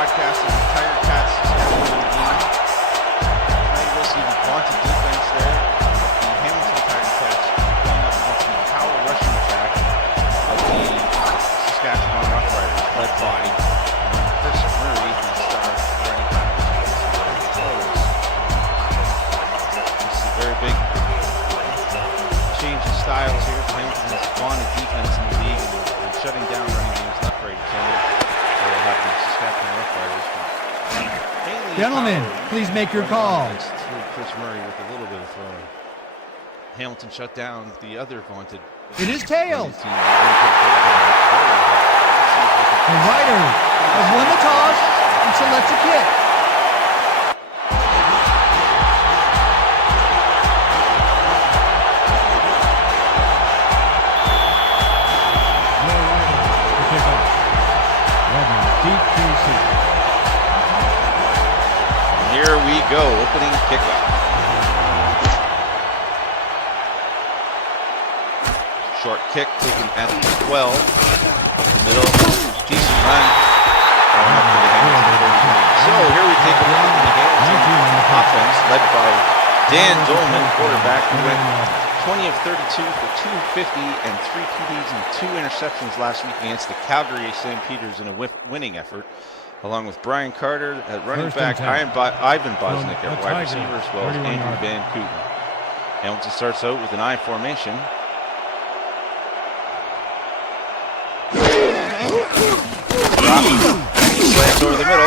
broadcast of the Tiger Cats Saskatchewan game. Trying to see the vaunted defense there. The Hamilton Tiger Cats going up against the power rushing attack of the Saskatchewan Roughriders, led by Chris Murray, the star running back. This is a very big change of styles here. Hamilton's vaunted defense in the league and shutting down running games left, right, and center. They'll have the Saskatchewan Roughriders. Gentlemen, please make your call. Chris Murray with a little bit of throwing. Hamilton shut down the other vaunted. It is tails. The Riders have won the toss and select a kick. Here we go, opening kickoff. Short kick taken at the 12. The middle, decent run. So here we take a look at the Hamilton offense led by Dan Dolman, quarterback, who went 20 of 32 for 250 and 3 TDs and 2 interceptions last week against the Calgary Stampeders in a winning effort, along with Brian Carter at running back, Ivan Bosnick at wide receiver, as well as Andrew Van Kooten. Hamilton starts out with an I formation. Slants over the middle.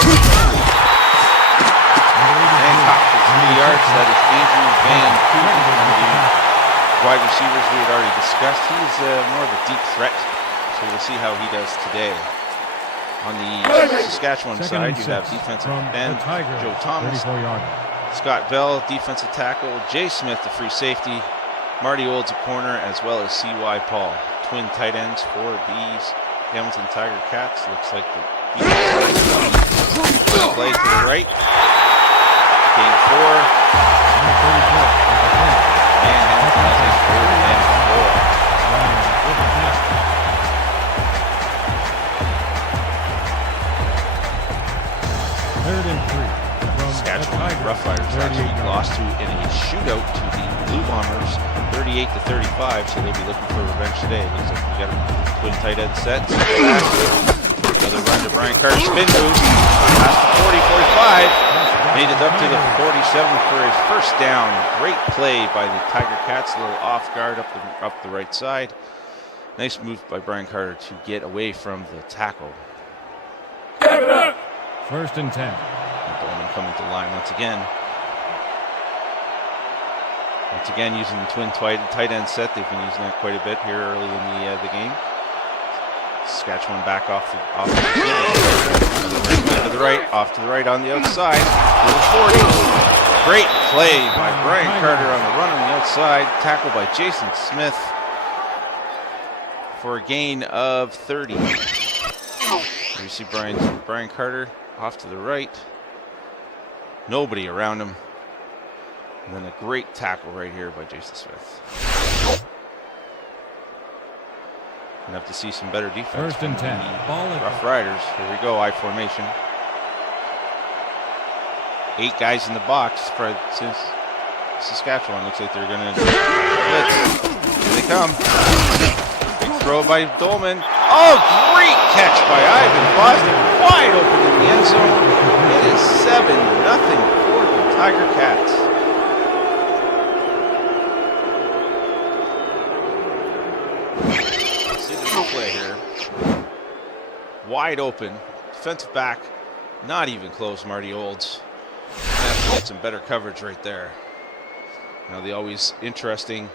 And caught for 3 yards. That is Andrew Van Kooten, one of the wide receivers we had already discussed. He's more of a deep threat, so we'll see how he does today. On the Saskatchewan side, you have defensive end Joe Thomas, Scott Bell, defensive tackle, Jay Smith, the free safety, Marty Olds, a corner, as well as C.Y. Paul. Twin tight ends for these Hamilton Tiger Cats. Looks like the play to the right. Gain 4. And Hamilton has a 3rd and 4. 3rd and 3. Saskatchewan Roughriders actually lost in a shootout to the Blue Bombers, 38-35. So they'll be looking for revenge today. Looks like we got a twin tight end set. Another run to Brian Carter, spin move, past the 40-45, made it up to the 47 for his first down. Great play by the Tiger Cats, a little off guard up the right side. Nice move by Brian Carter to get away from the tackle. 1st and 10. Dolman coming to the line once again. Once again, using the twin tight end set. They've been using that quite a bit here early in the game. Saskatchewan back off the off to the right on the outside. To the 40. Great play by Brian Carter on the run on the outside. Tackled by Jason Smith for a gain of 30. You see Brian Carter off to the right. Nobody around him. And then a great tackle right here by Jason Smith. Gonna have to see some better defense. 1st and 10. Roughriders. Here we go, I formation. 8 guys in the box for since Saskatchewan. Looks like they're gonna blitz. Here they come. Big throw by Dolman. Oh, great catch by Ivan Bosnick. Wide open in the end zone. It is 7-0 for the Tiger Cats. Play here. Wide open. Defensive back. Not even close, Marty Olds. Have to get some better coverage right there. Now the always interesting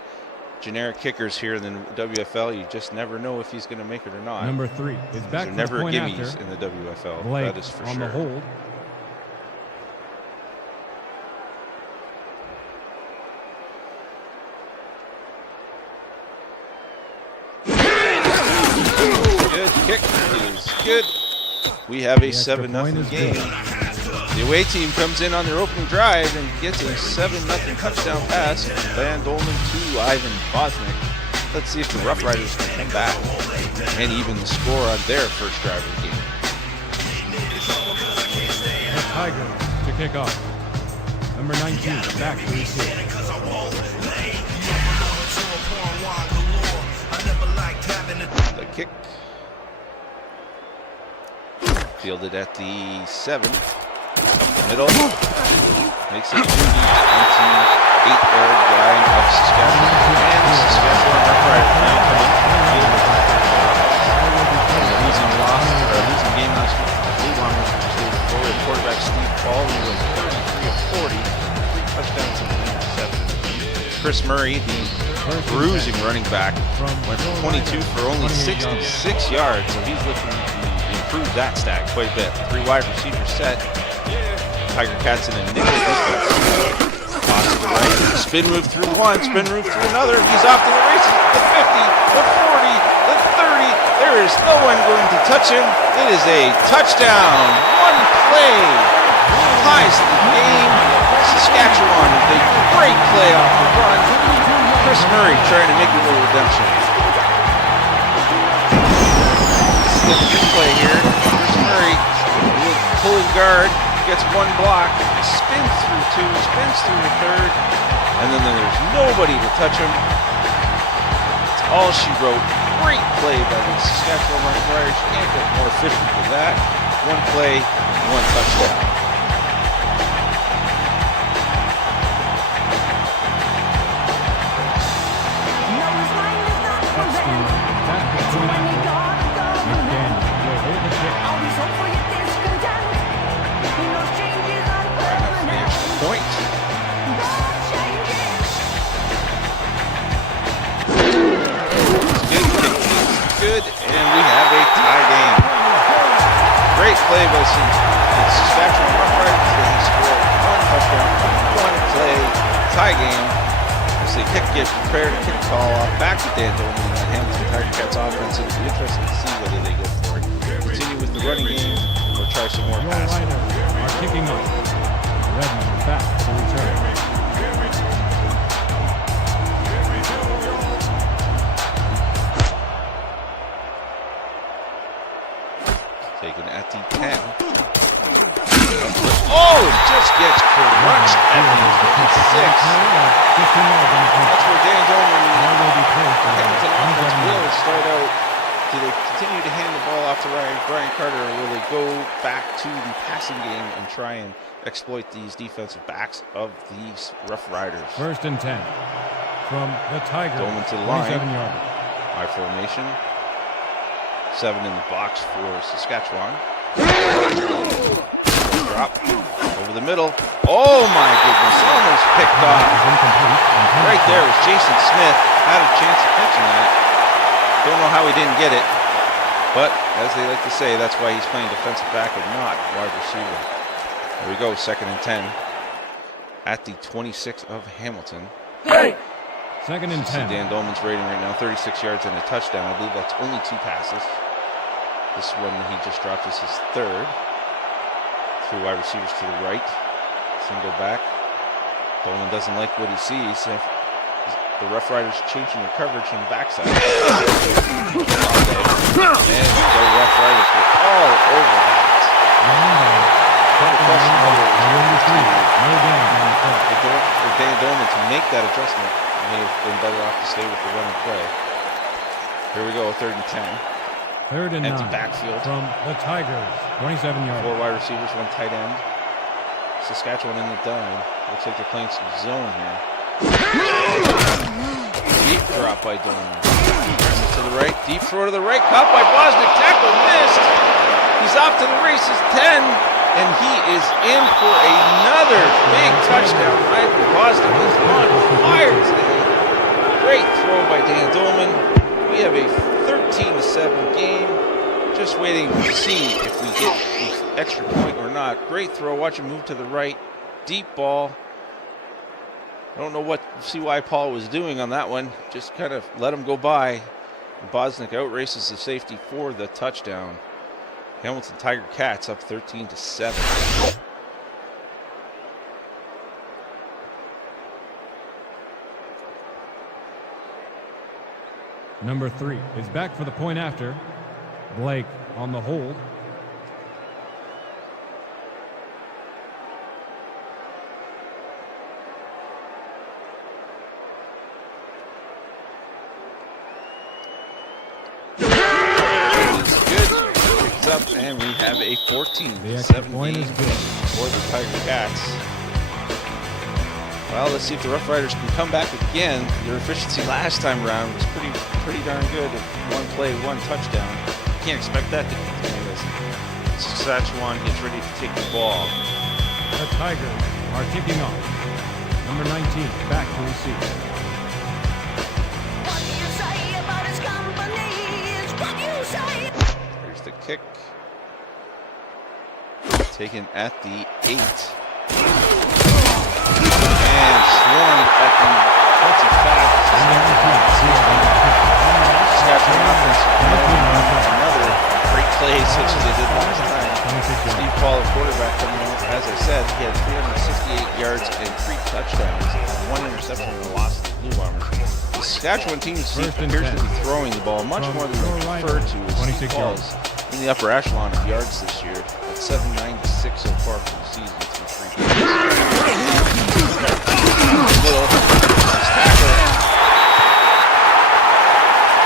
generic kickers here in the WFL. You just never know if he's going to make it or not. Number 3 is back. There's never gimmies in the WFL. Blake that is for on sure. The hold. Kick is good. We have a 7-0 game. The away team comes in on their opening drive and gets a 7-0 touchdown pass. Van Dolman to Ivan Bosnick. Let's see if the Roughriders can come back and even the score on their first drive of the game. Tigers to kick off. Number 19, back to receive. The kick. Fielded at the 7. Up the middle. Makes it 2 deep into 8-yard line of Saskatchewan. And the Saskatchewan Roughriders now coming. Losing game last week. The Blue Bombers, which is the forward quarterback Steve Paul, who went 33 of 40, 3 touchdowns and an interception. Chris Murray, the bruising running back, went 22 for only 66 yards, so he's looking to improve that stat quite a bit. 3 wide receiver set. Tiger Cats in a nickel defense. Toss to the right. Spin move through one, spin move through another. He's off to the races. The 50, the 40, the 30. There is no one going to touch him. It is a touchdown. One play ties the game. Saskatchewan with a great play off the run. Chris Murray trying to make a little redemption. See a good play here. Chris Murray pulling guard, gets 1 block, spins through 2, spins through the 3rd, and then there's nobody to touch him. That's all she wrote. Great play by the Saskatchewan Roughriders. You can't get more efficient than that. 1 play, 1 touchdown. Point. Good, and we have a tie game. Great play by the Saskatchewan Roughriders. They scored 1 touchdown, 1 play, tie game. As they get prepared to kick the ball off back to Dan Dolman and the Hamilton Tiger Cats offense. It'll be interesting to see whether they go for it. Continue with the running game or try some more passing. Roughriders are kicking off. Redmond back to return. Taken at the 10. Oh, it just gets crunched at the 6. That's where Dan Dolman Hamilton offense will start out. Do they continue to hand the ball off to Brian Carter, or will they go back to the passing game and try and exploit these defensive backs of these Roughriders? 1st and 10 from the Tigers. Dolman to the line. 27-yard. High formation. 7 in the box for Saskatchewan. Drop over the middle. Oh my goodness, almost picked off. Right there was Jason Smith. Had a chance of catching that. Don't know how he didn't get it. But as they like to say, that's why he's playing defensive back and not wide receiver. There we go, 2nd and 10 at the 26 of Hamilton. 2nd and 10. Dan Dolman's rating right now, 36 yards and a touchdown. I believe that's only 2 passes. This one that he just dropped is his 3rd. 3 wide receivers to the right. Single back. Dolman doesn't like what he sees. The Roughriders changing their coverage from the backside. And the Roughriders were all over that. For Dan Dolman to make that adjustment, may have been better off to stay with the running play. Here we go, 3rd and 10. 3rd and 9 empty backfield from the Tigers. 27 yards. 4 wide receivers, 1 tight end. Saskatchewan in the dime. Looks like they're playing some zone here. Deep drop by Dolman. To the right, deep throw to the right, caught by Bosnick, tackle missed. He's off to the races, 10, and he is in for another big touchdown. Ivan Bosnick is on fire today. Great throw by Dan Dolman. We have a 13-7 game. Just waiting to see if we get the extra point or not. Great throw. Watch him move to the right. Deep ball. I don't know see why Paul was doing on that one. Just kind of let him go by. Bosnick outraces the safety for the touchdown. Hamilton Tiger Cats up 13-7. Number 3 is back for the point after. Blake on the hold. and we have a 14-7 The extra point game is good. for the Tiger Cats. Well, let's see if the Roughriders can come back again. Their efficiency last time around was pretty darn good. One play, one touchdown. Can't expect that to continue as Saskatchewan gets ready to take the ball. The Tigers are kicking off. Number 19, back to receive. What do you say about his company? Is what you say. Here's the kick. Taken at the 8. And swung at the 25. Saskatchewan offense. Another great play such as they did last time. Steve Paul, quarterback, coming out. As I said, he had 368 yards and 3 touchdowns, and 1 interception in the loss to the Blue Bombers. The Saskatchewan team appears to be throwing the ball much more than they prefer to, as Steve Paul's in the upper echelon of yards this year, at 796 so far for the season through 3 games. Middle, nice tackle.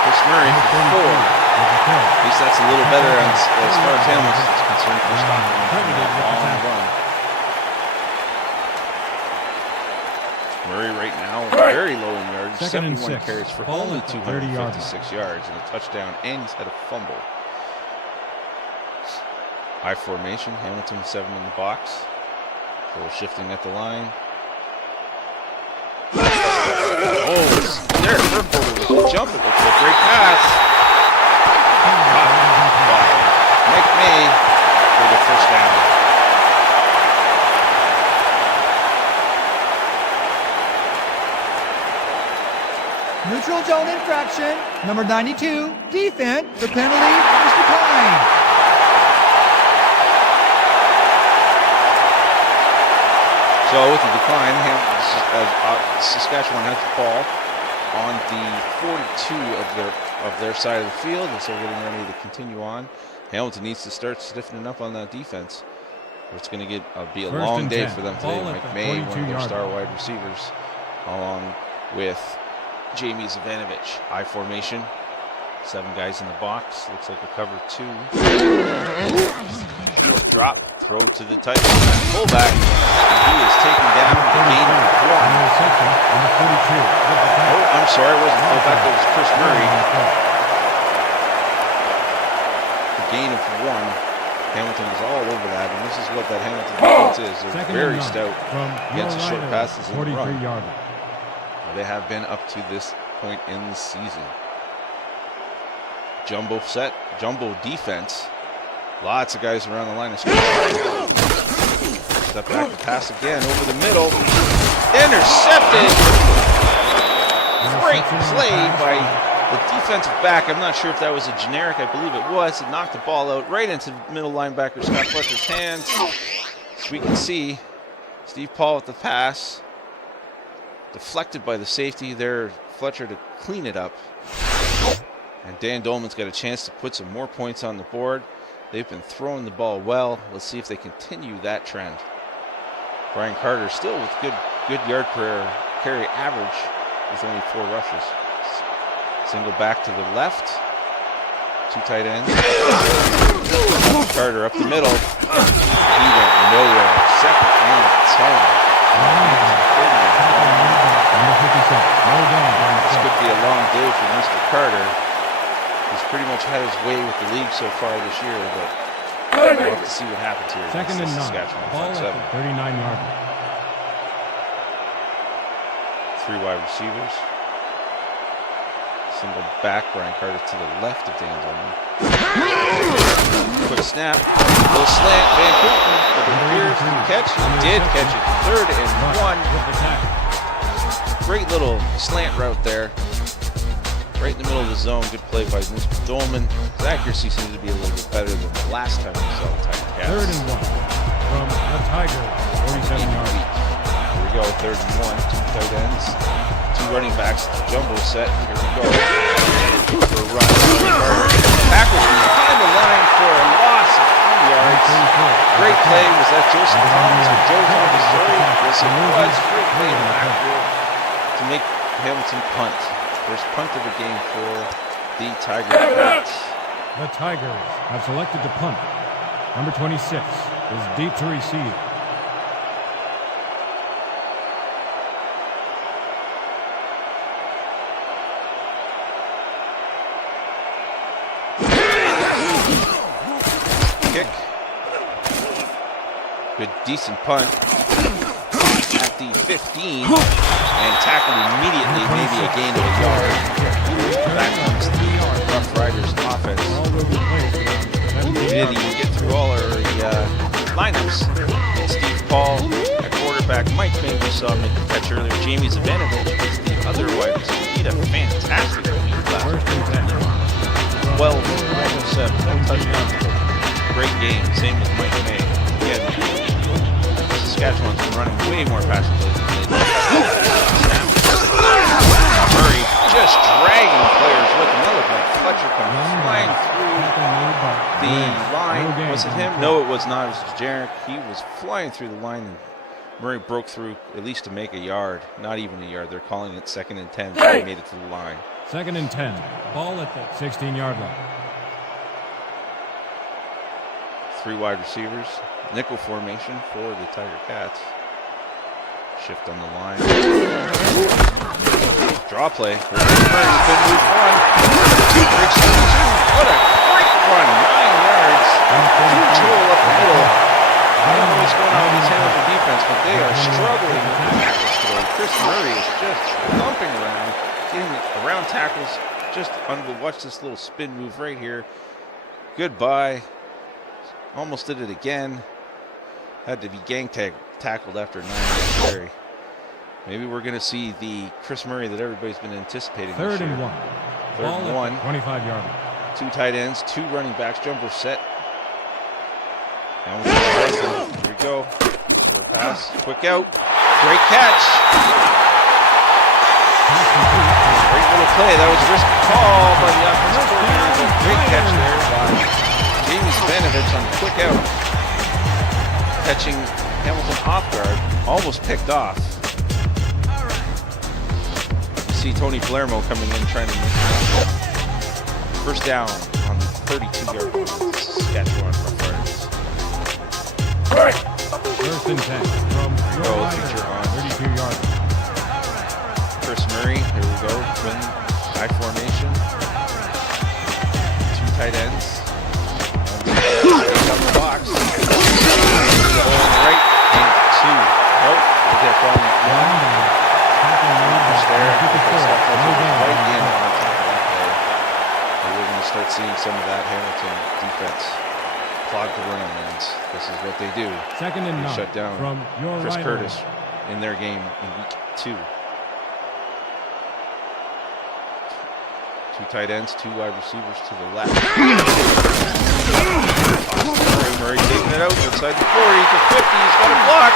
Chris Murray for 4. At least that's a little better as far as Hamilton is concerned for stopping that long run. Murray right now very low in yards, 71 carries for only 256 yards and a touchdown, and he's had a fumble. High formation, Hamilton 7 in the box. A little shifting at the line. Oh, Derek Burkholder with a jump. It looks like a great pass. Mike May for the first down. Neutral zone infraction. Number 92, defense. The penalty is declined. So with the decline, Saskatchewan has the ball on the 42 of their side of the field, and so we're getting ready to continue on. Hamilton needs to start stiffening up on that defense. It's going to be a long day for them today. Mike May, one of their star wide receivers, along with Jamie Zavanovich. High formation, 7 guys in the box. Looks like a cover 2. Short drop, throw to the tight end, fullback. And he is taken down with a gain of 1. Oh, I'm sorry, it wasn't fullback, it was Chris Murray. The gain of 1. Hamilton is all over that, and this is what that Hamilton defense is. They're very stout against the short passes in the run. They have been up to this point in the season. Jumbo set, jumbo defense. Lots of guys around the line of scrimmage. Step back and pass again over the middle. Intercepted. Great play by the defensive back. I'm not sure if that was a generic. I believe it was. It knocked the ball out right into the middle linebacker Scott Fletcher's hands. As we can see, Steve Paul with the pass. Deflected by the safety there, Fletcher to clean it up. And Dan Dolman's got a chance to put some more points on the board. They've been throwing the ball well. Let's see if they continue that trend. Brian Carter still with good yard per carry average with only 4 rushes. Single back to the left. 2 tight ends. Carter up the middle. He went nowhere. 2nd and 10. This could be a long day for Mr. Carter. He's pretty much had his way with the league so far this year, but we'll have to see what happens here. 2nd and 9. Saskatchewan Ball at the 39-yard line. 3 wide receivers. Single back, Brian Carter to the left of Dan Dolman. Quick snap, little slant, Van Kouten, but it appears to catch. He did catch it. 3rd and 1. Great little slant route there. Right in the middle of the zone. Good play by Mr. Dolman. His accuracy seems to be a little bit better than the last time we saw the Tiger Cats. 3rd and 1 from the Tigers, 47 yards. Here we go, 3rd and 1, 2 tight ends, 2 running backs, jumbo set. Here we go. For a run. Backwards behind the line for a loss of 3 yards. Great play. Was that Joseph Thomas or Joe Thomas? Yes, it was. Great play in the backfield to make Hamilton punt. First punt of the game for the Tiger Cats. The Tigers have selected to punt Number 26 is deep to receive. Kick. Good, decent punt at the 15 and tackled immediately, maybe a gain of a yard. Back comes the Roughriders offense. We didn't even get through all our lineups. Steve Paul at quarterback. Mike May, we saw make the catch earlier. Jamie Zavanovich is the other wide receiver. He had a fantastic week last week. 12, 7, touchdowns. Great game. Same with Mike May. Again, Saskatchewan's been running way more passing plays than they did. Murray just dragging players with him. That looked like Fletcher coming flying through the line. Was it him? No, it was not. It was Jarek. He was flying through the line, and Murray broke through at least to make a yard. Not even a yard. They're calling it 2nd and 10. But he made it to the line. 2nd and 10. Ball at the 16-yard line. 3 wide receivers. Nickel formation for the Tiger Cats. Shift on the line. Draw play. Murray's been moved on. What a great run. 9 yards. Total up the middle. I don't know what's going on with this Hamilton defense, but they are struggling with the tackles today. Chris Murray is just thumping around, getting around tackles. Just unbelievable. Watch this little spin move right here. Goodbye. Almost did it again. Had to be gang tackled after a 9-yard carry. Maybe we're going to see the Chris Murray that everybody's been anticipating. 3rd and 1. 3rd and 1. 25-yard line. 2 tight ends, 2 running backs. Jumbo set. And here we go. Short pass. Quick out. Great catch. Great little play. That was a risky call by the offensive coordinator. Great catch there by Jamie Zavanovich on the quick out. Catching Hamilton off guard. Almost picked off. You see Tony Palermo coming in trying to make it. First down on the 32-yard line. Saskatchewan Roughriders. 1st and 10 from your Feature on 32-yard line. Chris Murray. Here we go. Twin high formation. 2 tight ends. On the box. Right and 2. Nope. We'll get one. Right in on top of that play. And we're going to start seeing some of that Hamilton defense clog the running lanes. This is what they do. 2nd and 9 Shut down from your Chris right Curtis line. in their game in week 2. 2 tight ends, 2 wide receivers to the left. Murray taking it out inside the 40 to 50. He's got a block.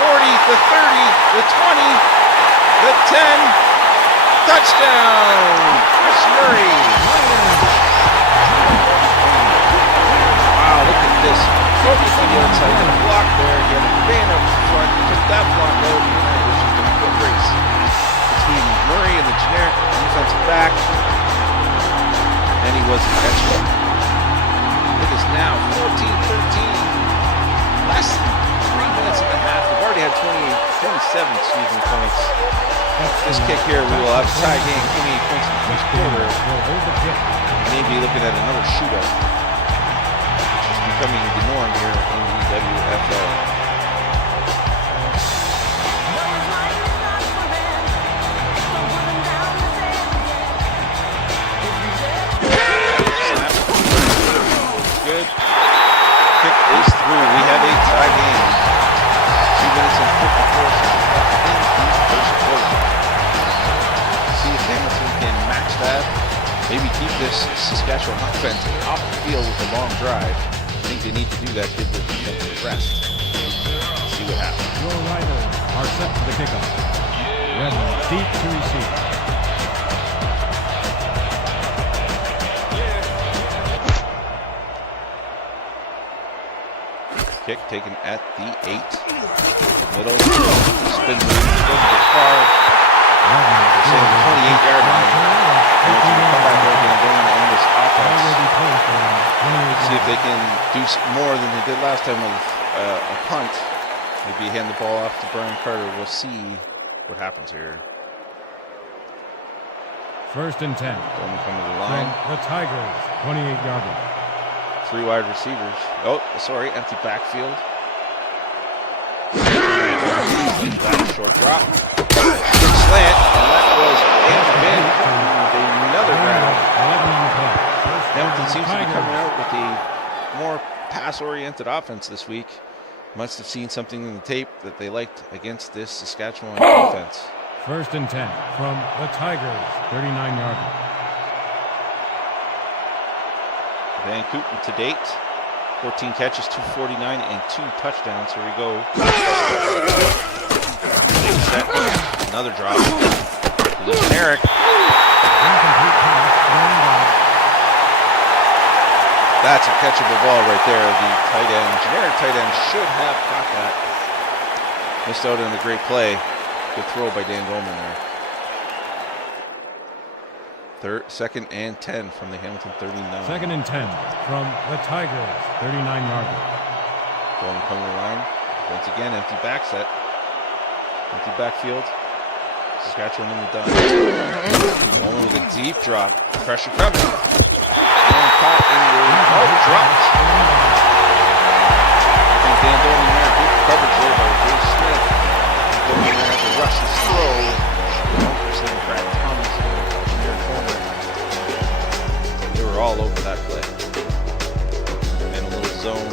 40 to 30 to 20 to 10. Touchdown! Chris Murray. Wow, look at this. Focus on the outside. Got a block there. He had a man up front. Took that block out. And it was just a foot race between Murray and the generic defensive back. And he wasn't catching it. It is now 14-13. Less than 3 minutes and a half. We've already had 27 points. This kick here, we will have a tie game. 28 points in the first quarter. Maybe looking at another shootout, which is becoming the norm here in the WFL. Good. Kick is through. We have a tie game. 2 minutes and 54 seconds left in the first quarter. See if Hamilton can match that. Maybe keep this Saskatchewan offense off the field with a long drive. I think they need to do that. Give the defense a rest. See what happens. Your Riders are set for the kickoff. Ready, deep to receive. Kick taken at the 8. Middle. Spin move. Doesn't get far. They're saying the 28-yard line. Hamilton will come back over and going to end this off Ball will be placed around 28 See if yards. they can do more than they did last time with a punt. Maybe hand the ball off to Brian Carter. We'll see what happens here. First and 10. Don't come to the From line. the Tigers, 28-yarder. 3 wide receivers. Oh, sorry, empty backfield. Back, short drop. Quick slant, and that was another grab. 11 on the play. First Hamilton down, seems to be Tigers. coming out with a more pass-oriented offense this week. Must have seen something in the tape that they liked against this Saskatchewan defense. First and 10 from the Tigers, 39-yarder. Van Kooten to date, 14 catches, 249, and 2 touchdowns. Here we go. Big set. Another drop. Lewis Merrick. Incomplete pass, thrown by That's a catchable ball right there. The tight end, generic tight end, should have caught that. Missed out on a great play. Good throw by Dan Goldman there. Second and 10 from the Hamilton 39. Second and 10 from the Tigers, 39-yarder. Going coming to the line. Once again, empty back set. Empty backfield. Saskatchewan in the dime. Goldman with a deep drop. Pressure coming. And caught in the dropped. I think Dan Goldman there. Good coverage there by Bruce Smith. Goldman there at the rush's throw. Unfortunately, Brad Thomas near corner. They were all over that play. And a little zone.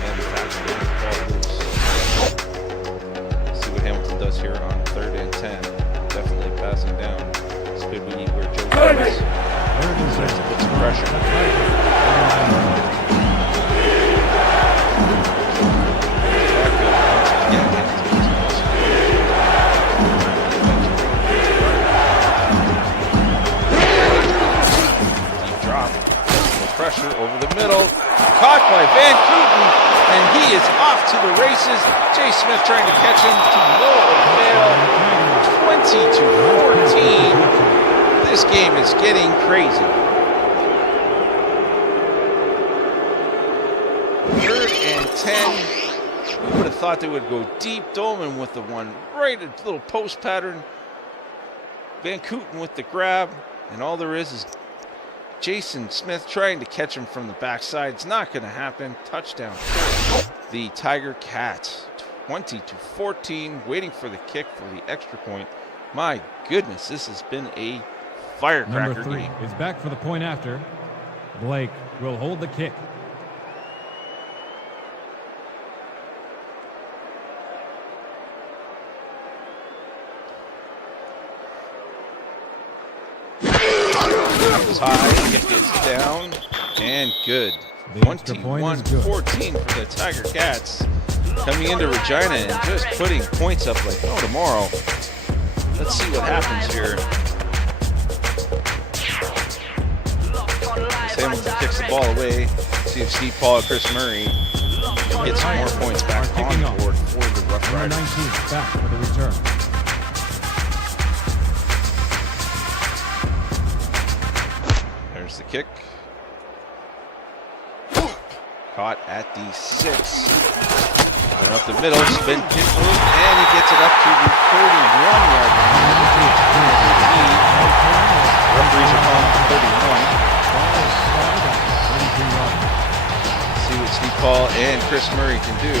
And the tackle ball loose. See what Hamilton does here on 3rd and 10. Definitely passing down. This could be where Joe Thomas starts to put some pressure. Deep drop. No pressure over the middle. Caught by Van Kooten, and he is off to the races. Jay Smith trying to catch him to no avail. 20-14. This game is getting crazy. 3rd and 10. You would have thought they would go deep. Dolman with the one right, a little post pattern. Van Kooten with the grab. And all there is Jason Smith trying to catch him from the backside. It's not going to happen. Touchdown. The Tiger Cats. 20-14. Waiting for the kick for the extra point. My goodness, this has been a firecracker Number 3 game. is back for the point after. Blake will hold the kick. High, it gets down, and good. The extra point is good. 21-14 for the Tiger Cats. Coming into Regina and just putting points up like no tomorrow. Let's see what happens here. As Hamilton kicks the ball away. See if Steve Paul or Chris Murray can get some more points back on the board for the Rough Number Riders. 19 back for the return. There's the kick. Caught at the 6. Going up the middle, spin kick move, and he gets it up to the 31-yard line. Referees are calling for 31. See what Steve Paul and Chris Murray can do.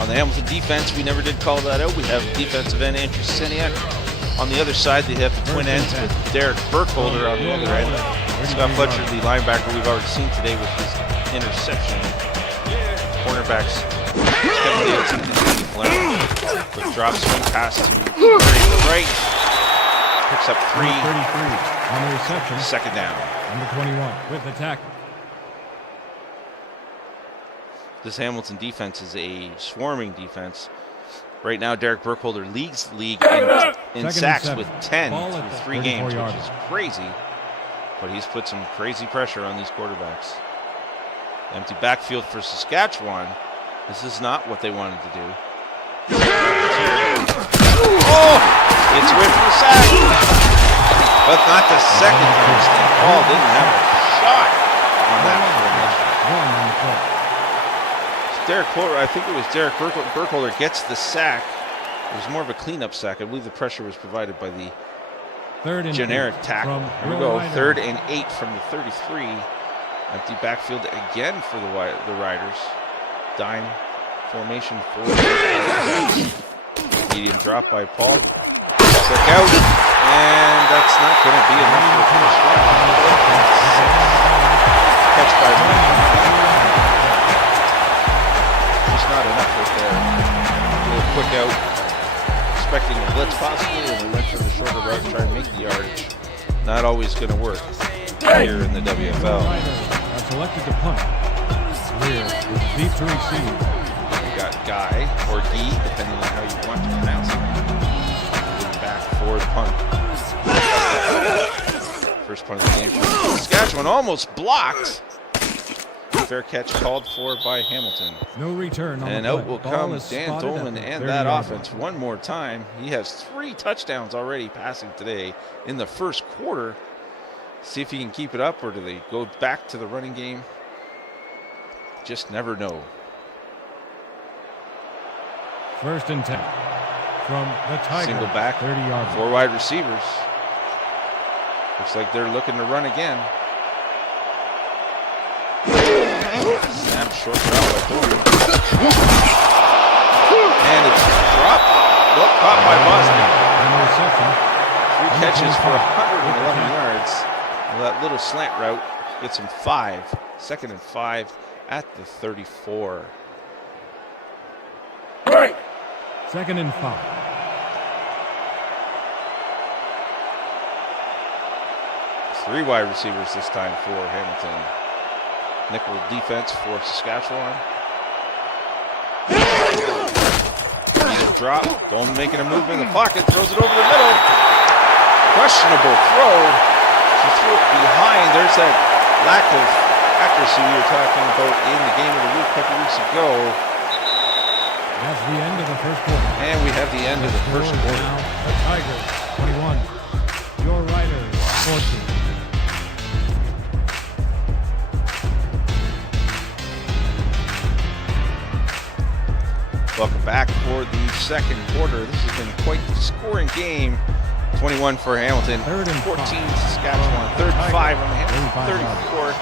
On the Hamilton defense, we never did call that out. We have defensive end Andrew Siniak. On the other side, they have the twin ends with Derek Burkholder on the other end. Scott Fletcher, the linebacker we've already seen today with his interception. Cornerbacks. Quick drop, swing pass to right. Picks up 3. Number 33 on the reception. 2nd down. Number 21 with the tackle. This Hamilton defense is a swarming defense. Right now, Derek Burkholder leads the league in sacks with 10 through 3 games, which is crazy. But he's put some crazy pressure on these quarterbacks. Empty backfield for Saskatchewan. This is not what they wanted to do. Oh! Gets away from the sack. But not the second time. Steve Paul didn't have a shot on that formation. Derek Holder, I think it was Derek Burkholder gets the sack. It was more of a cleanup sack. I believe the pressure was provided by the generic tackle. Here we go. 3rd and 8 from the 33. Empty backfield again for the Riders. Dime formation for medium drop by Paul. Check out. And that's not going to be enough for the first down. Catch by Mike. Just not enough right there. A little quick out. Expecting a blitz possibly, and we went for the shorter route to try and make the yardage. Not always going to work here in the WFL. Selected to punt. Rear with deep to receive. We got Guy or Guy, depending on how you want to pronounce it. Back for the punt. First punt of the game for Saskatchewan, almost blocked. Fair catch called for by Hamilton. No return on and the out play. will come Dan Dolman and that offense one more time. He has 3 touchdowns already passing today in the first quarter. See if he can keep it up, or do they go back to the running game? Just never know. 1st and 10 from the Tigers. Single back, 30-yard 4 wide receivers. Looks like they're looking to run again. Snap, short route by Dolman. And it's dropped. Well, caught by Boston. 3 catches for 111 yards. Well, that little slant route gets him 5. 2nd and 5 at the 34. 2nd and 5. Three wide receivers this time for Hamilton. Nickel defense for Saskatchewan. Drop. Dolman making a move in the pocket. Throws it over the middle. Questionable throw. She threw it behind. There's that lack of accuracy we were talking about in the game of the week a couple weeks ago. That's the end of the first quarter. And we have the end of the first quarter. Now, the Tigers 21. Your Riders 14. Welcome back for the second quarter. This has been quite the scoring game. 21 for Hamilton, 14 Saskatchewan, 3rd and 5 on the Hamilton, 34.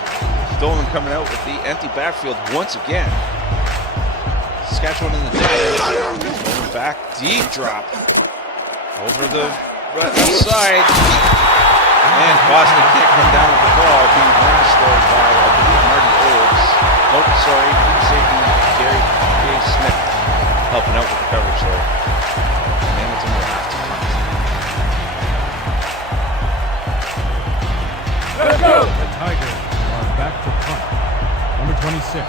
Dolman coming out with the empty backfield once again. Saskatchewan in the day. Dolman back, deep drop. Over the left side. And Boston can't come down with the ball. Being harassed there by, I believe, Marty Orbs. Nope, sorry, safety Gary J. Smith helping out with the coverage there. Hamilton will have to punt. Let's go! The Tigers are back to punt. Number 26 is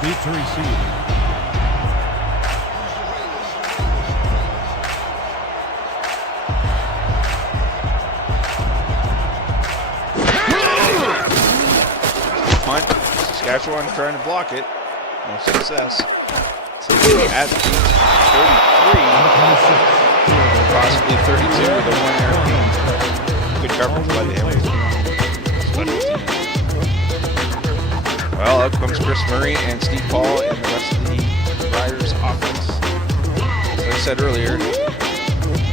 deep to receive. Punt. Saskatchewan trying to block it. No success. Taking it at the 33. Possibly 32 with a 1-yard gain. Good coverage by the Hamilton. Well, out comes Chris Murray and Steve Paul and the rest of the Riders offense. As I said earlier,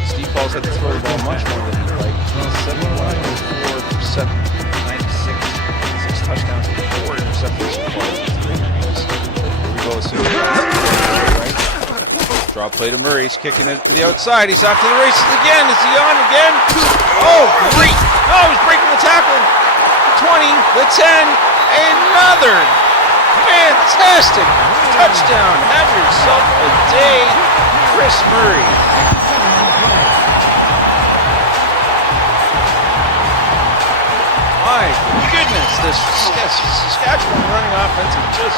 Steve Paul's had to throw the ball much more than he'd like. 71, 4 for 796, 6 touchdowns, 4 interceptions so far. 3 games. Here we go. Right. Draw play to Murray. He's kicking it to the outside. He's off to the races again. Is he on again? Oh, great. Oh, he's breaking the tackle. 20, the 10, another fantastic touchdown. Have yourself a day, Chris Murray. My goodness, this Saskatchewan running offense is just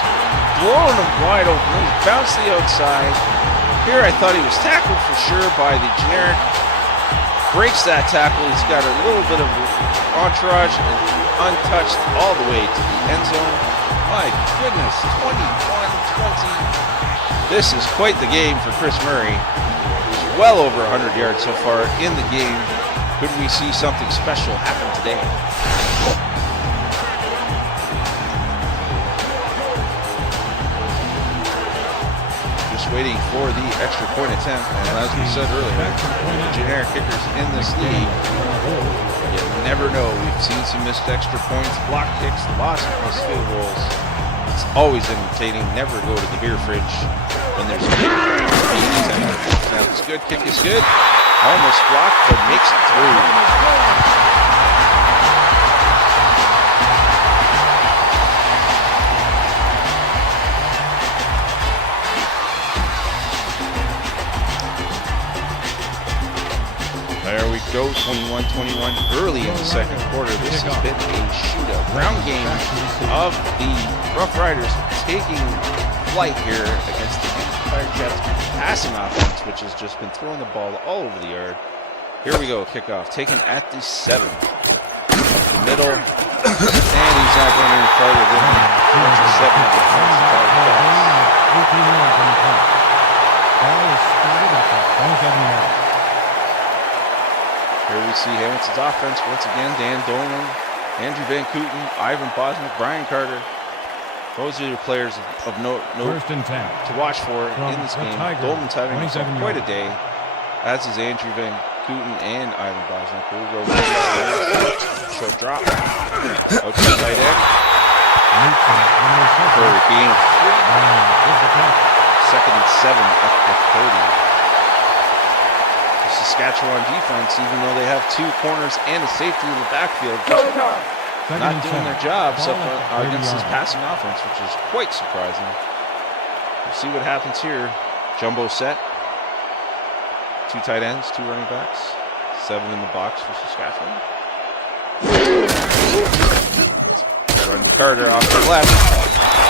blowing them wide open. He's bounced to the outside. Here I thought he was tackled for sure by the generic. Breaks that tackle. He's got a little bit of entourage and untouched all the way to the end zone. My goodness, 21-20. This is quite the game for Chris Murray. He's well over 100 yards so far in the game. Could we see something special happen today? Just waiting for the extra point attempt. And as we said earlier, generic kickers in this league, you never know. We've seen some missed extra points, block kicks, lots of missed field goals. It's always entertaining. Never go to the beer fridge when there's a kick. Now it's good. Kick is good. Almost blocked, but makes it through. There we go, 21-21 early in the second quarter. This has been a shootout. Round game of the Roughriders taking flight here against the Fire Jets passing offense, which has just been throwing the ball all over the yard. Here we go, kickoff taken at the 7. The middle, and he's not going any farther than the 7 of the Ball is started at the 27-yard. Here we see Hamilton's offense once again. Dan Dolan, Andrew Van Kooten, Ivan Bosnick, Brian Carter. Those are the players of note First and 10 to watch for in this game. Dolan's having himself quite a day, as is Andrew Van Kooten and Ivan Bosnick. We'll go short drop. Out to the tight end. For a gain of 3. Second and 7 at the 30. Saskatchewan defense, even though they have 2 corners and a safety in the backfield, not doing their jobs against this passing offense, which is quite surprising. We'll see what happens here. Jumbo set. 2 tight ends, 2 running backs. 7 in the box for Saskatchewan. Run to Carter off the left.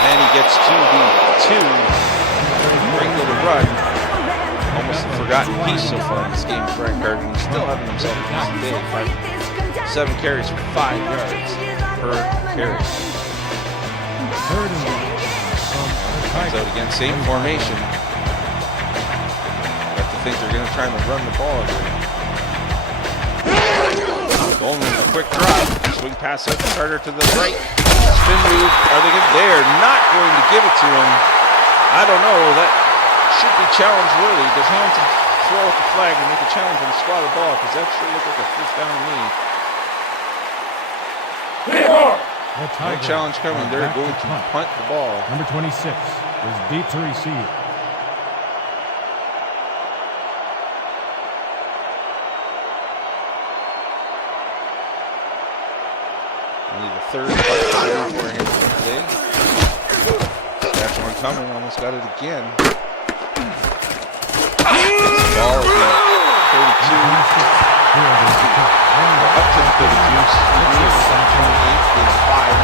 And he gets to the 2. Great little run. Almost a forgotten piece so far in this game for Brian Carter. He's still having himself a decent day. 7 carries for 5 yards per carry. Third and 1. Comes out again, same formation. I have to think they're going to try and run the ball here. Going with a quick drop. Swing pass out to Carter to the right. Spin move. Are they good? They are not going to give it to him. I don't know. That should be challenged early. Does Hamilton throw out the flag and make a challenge and squat the ball? Because that sure looked like a first down to me. No challenge coming. They're going to punt the ball. Number 26 is deep to receive. Only the 3rd punt for him today. That's one coming. Almost got it again. Ball at the 32. Up to the 32. 28 is 5.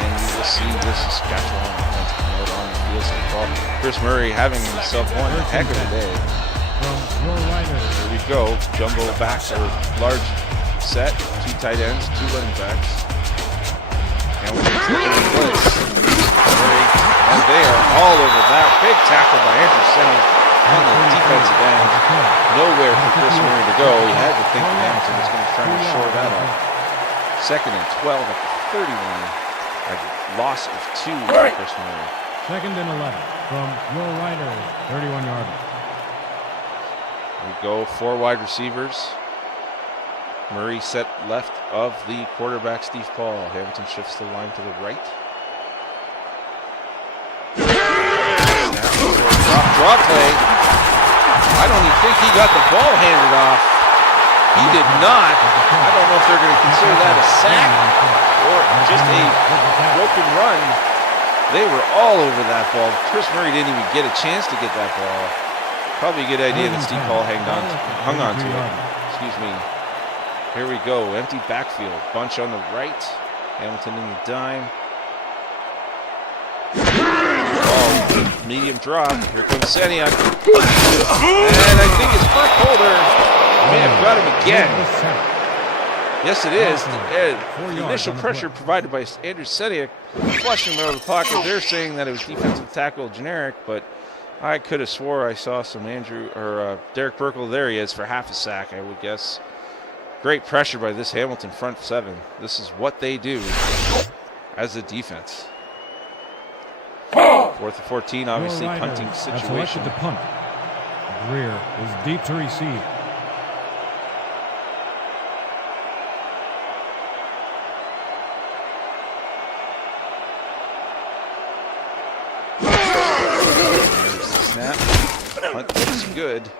And you will see this Saskatchewan offense come out on the field so far. Chris Murray having himself one heck of a day. Here we go. Jumbo backs or large set. 2 tight ends, 2 running backs. And we're taking the blitz. And they are all over that. Big tackle by Andrew Senna on the defensive end. Nowhere for Chris Murray to go. He had to think Hamilton was going to try and shore that up. 2nd and 12 at the 31. A loss of 2 for Chris Murray. 2nd and 11 from your Riders, 31-yard. We go 4 wide receivers. Murray set left of the quarterback, Steve Paul. Hamilton shifts the line to the right. Drop play. I don't even think he got the ball handed off. He did not. I don't know if they're going to consider that a sack or just a broken run. They were all over that ball. Chris Murray didn't even get a chance to get that ball. Probably a good idea that Steve Paul hung on to it. Excuse me. Here we go. Empty backfield. Bunch on the right. Hamilton in the dime. Oh, medium drop. Here comes Seniak. And I think it's Burke Holder. May have got him again. Yes, it is. The initial pressure provided by Andrew Seniak flushing him out of the pocket. They're saying that it was defensive tackle generic, but I could have swore I saw some Derek Burkle. There he is for half a sack, I would guess. Great pressure by this Hamilton front seven. This is what they do as a defense. 4th and 14, obviously punting situation. The punt. Greer is deep to receive. Snap. Punt looks good.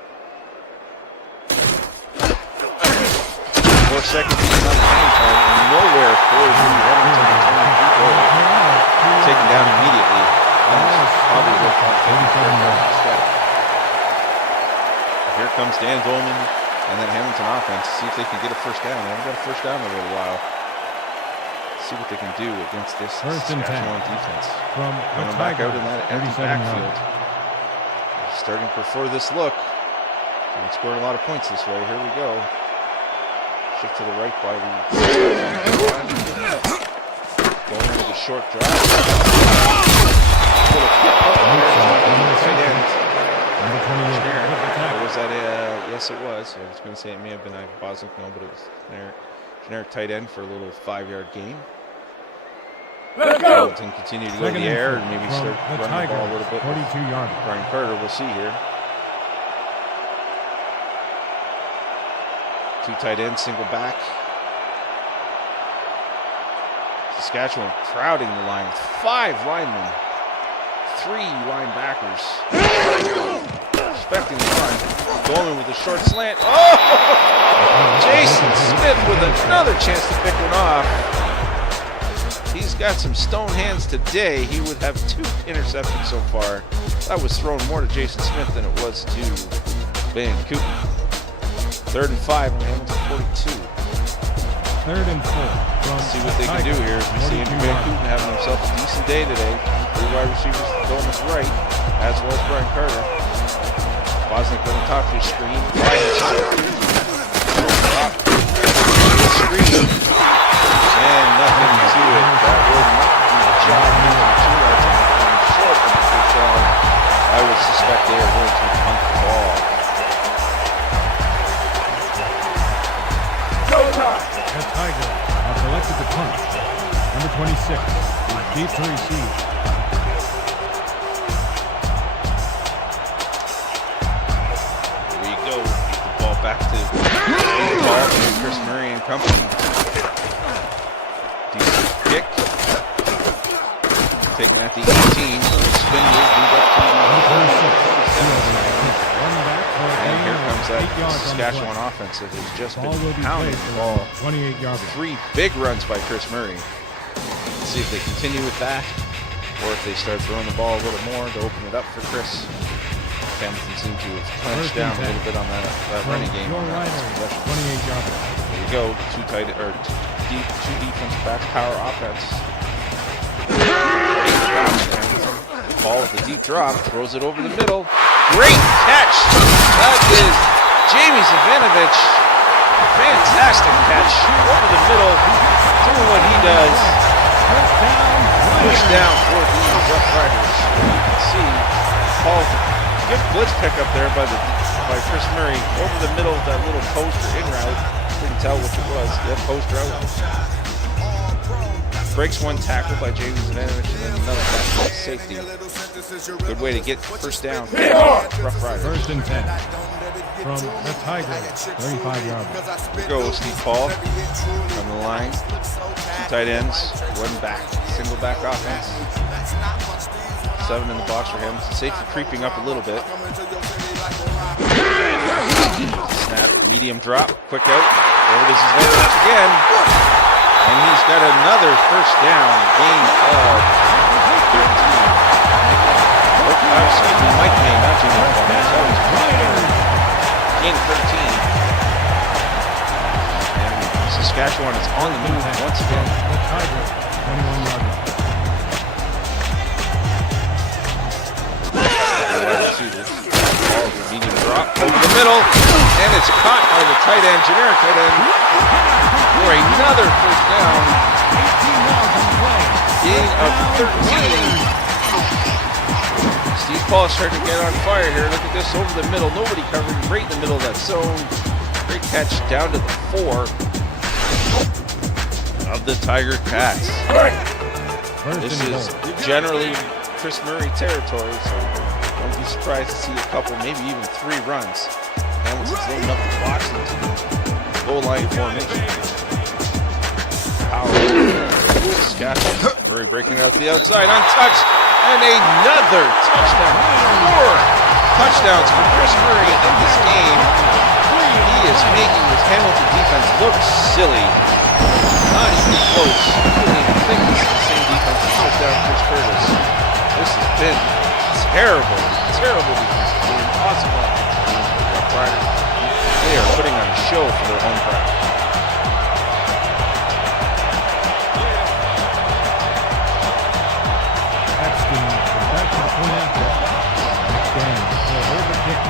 4 seconds on the hang time, and nowhere for the Hamilton return goal. Taken down immediately. Probably worth on 87 yards instead. Here comes Dan Dolman and then Hamilton offense. See if they can get a first down. They haven't got a first down in a little while. See what they can do against this Saskatchewan defense. Coming back out in that empty backfield. Starting to prefer this look. They've scored a lot of points this way. Here we go. Shift to the right by the going with a short drive. Tight end. Was that yes, it was. I was going to say it may have been Bosnick, no, but it was generic tight end for a little 5-yard gain. Hamilton continue to go in the air and maybe start running the ball a little bit. 42-yard. Brian Carter, we'll see here. 2 tight ends, single back. Saskatchewan crowding the line with 5 linemen, 3 linebackers. Respecting the line. Dolman with a short slant. Oh! Jason Smith with another chance to pick one off. He's got some stone hands today. He would have 2 interceptions so far. That was thrown more to Jason Smith than it was to Van Cooten. 3rd and 5 on Hamilton 42. 3rd and 4. Let's see what they can do here. We see Andrew Van Cooten having himself a decent day today. 3 wide receivers to Dolman's right, as well as Brian Carter. Bosnick on the top of your screen. Screen. And nothing to it. That would not do the job. Short on the first down. I would suspect they are going to punt the ball. The Tigers have selected the punt. Number 26 is deep to receive. Here we go. Get the ball back to Chris Murray and company. Decent kick. Taken at the 18. Spin move. Move up to and here comes that Saskatchewan offense that has just been pounding the ball. 28-yard. 3 big runs by Chris Murray. Let's see if they continue with that or if they start throwing the ball a little more to open it up for Chris. Hamilton seemed to have clenched down a little bit on that running game. 28-yard. There we go. 2 defensive backs, power offense. Ball with a deep drop, throws it over the middle. Great catch! That is Jamie Zavanovich. Fantastic catch over the middle, doing what he does. Push down for the Roughriders. You can see Paul, good blitz pickup there by Chris Murray over the middle of that little poster in route. Couldn't tell which it was. Yeah, post route. Breaks 1 tackle by Jamie Zavanovich and then another tackle by safety. Good way to get first down. Roughriders. 1st and 10 from the Tigers. 35-yard. Here goes Steve Paul on the line. 2 tight ends, 1 back, single back offense. 7 in the box for him. Safety creeping up a little bit. Snap, medium drop, quick out. There it is, Zavanovich again. And he's got another first down, gain of 13. Excuse me, Mike May, not Jimmy Barnes. That was gain of 13. And Saskatchewan is on the move once again. The Tigers, 21-yard. Medium drop over the middle, and it's caught by the tight end, generic tight end, for another first down. Gain of 13. Steve Paul starting to get on fire here. Look at this over the middle. Nobody covering right in the middle of that zone. Great catch down to the 4 of the Tiger Cats. This is generally Chris Murray territory, so don't be surprised to see a couple, maybe even 3 runs. Hamilton's loading up the box into the goal line formation. Power. Saskatchewan. Murray breaking it out to the outside, untouched, and another touchdown. 4 touchdowns for Chris Murray in this game. He is making this Hamilton defense look silly. Not even close. I don't even think this is the same defense that took down Chris Curtis. This has been terrible, terrible defense. It's been impossible. Roughriders, they are putting on a show for their home crowd. Paxton back to the point after. Again, he'll hold the kick.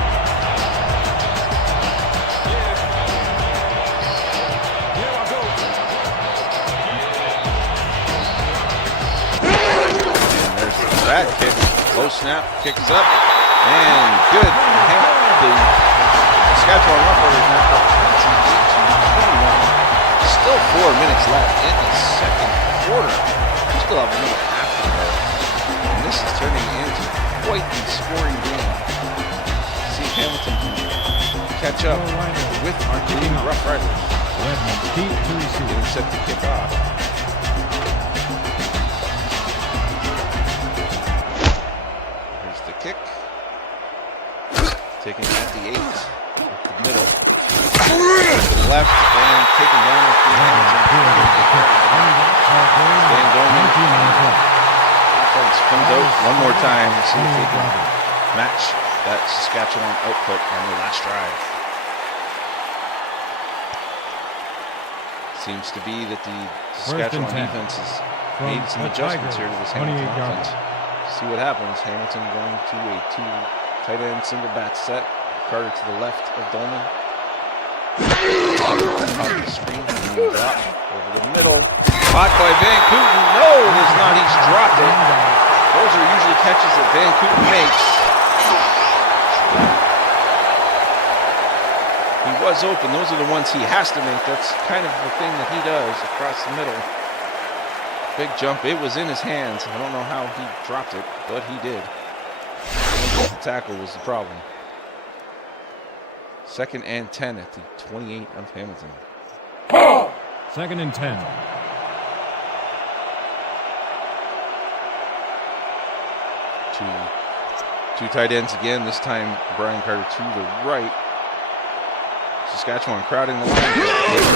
That kick, low snap, kicks up, and good. The Saskatchewan Roughriders now up 21. Still 4 minutes left in the second quarter. We still have another half to go. And this is turning into quite the scoring game. See if Hamilton can catch up with our team Roughriders. Getting set to kick off. Kick. Taken at the 8, the middle. To the left and taken down with the Stan Doman. Offense comes out one more time to see if they can match that Saskatchewan output on the last drive. Seems to be that the Saskatchewan defense has made some adjustments here to this Hamilton offense. See what happens. Hamilton going to a 2 tight end single bat set. Carter to the left of Dolman. Off the screen. Drop over the middle. Caught by Van Kooten. No, it is not. He's dropped it. Those are usually catches that Van Kooten makes. He was open. Those are the ones he has to make. That's kind of the thing that he does across the middle. Big jump. It was in his hands. I don't know how he dropped it, but he did. The tackle was the problem. 2nd and 10 at the 28 of Hamilton. 2nd and 10. Two tight ends again. This time Brian Carter to the right. Saskatchewan crowding the line.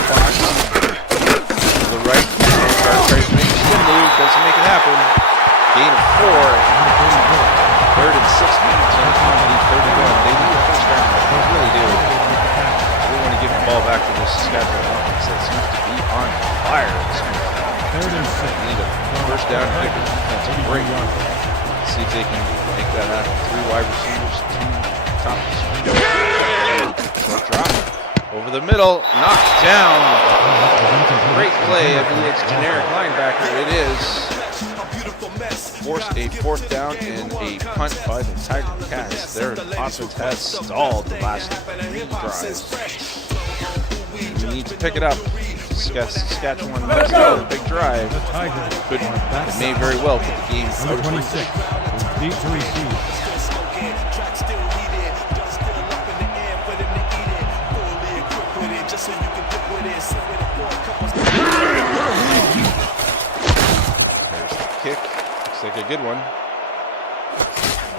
Fox to the right. Carter tries to make a spin move. Doesn't make it happen. Gain of 4. 3rd and 6 minutes. And 31. They need a first down. They really do. They want to give the ball back to the Saskatchewan offense that seems to be on fire. 3rd and 6. They need a first down to make a defensive break. See if they can make that happen. 3 wide receivers, 2 top drop over the middle, knocked down. Great play. I believe it's generic linebacker. It is. Forced a 4th down and a punt by the Tiger Cats. Their offense has stalled the last 3 drives. We need to pick it up. Saskatchewan has got a big drive. But it may very well put the game Number 26. Deep to receive. Kick. Looks like a good one.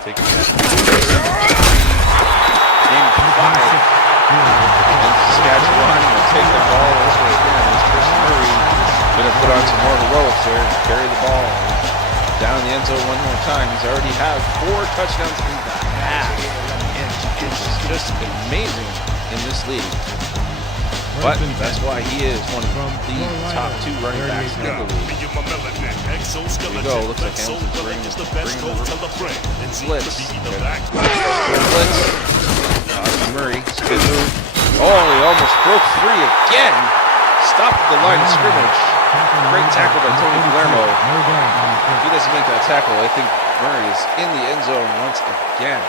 Taking that. Game 5. And Saskatchewan will take the ball over again. As Chris Murray going to put on some more heroics there and carry the ball down the end zone one more time. He's already had 4 touchdowns in the half. And it's just amazing in this league. But that's why he is one of the top 2 running backs in the league. Here we go. Looks like Hamilton's bringing the blitz. Blitz. Murray. Spin move. Oh, he almost broke free again. Stopped at the line of scrimmage. Great tackle by Tony Palermo. If he doesn't make that tackle, I think Murray is in the end zone once again.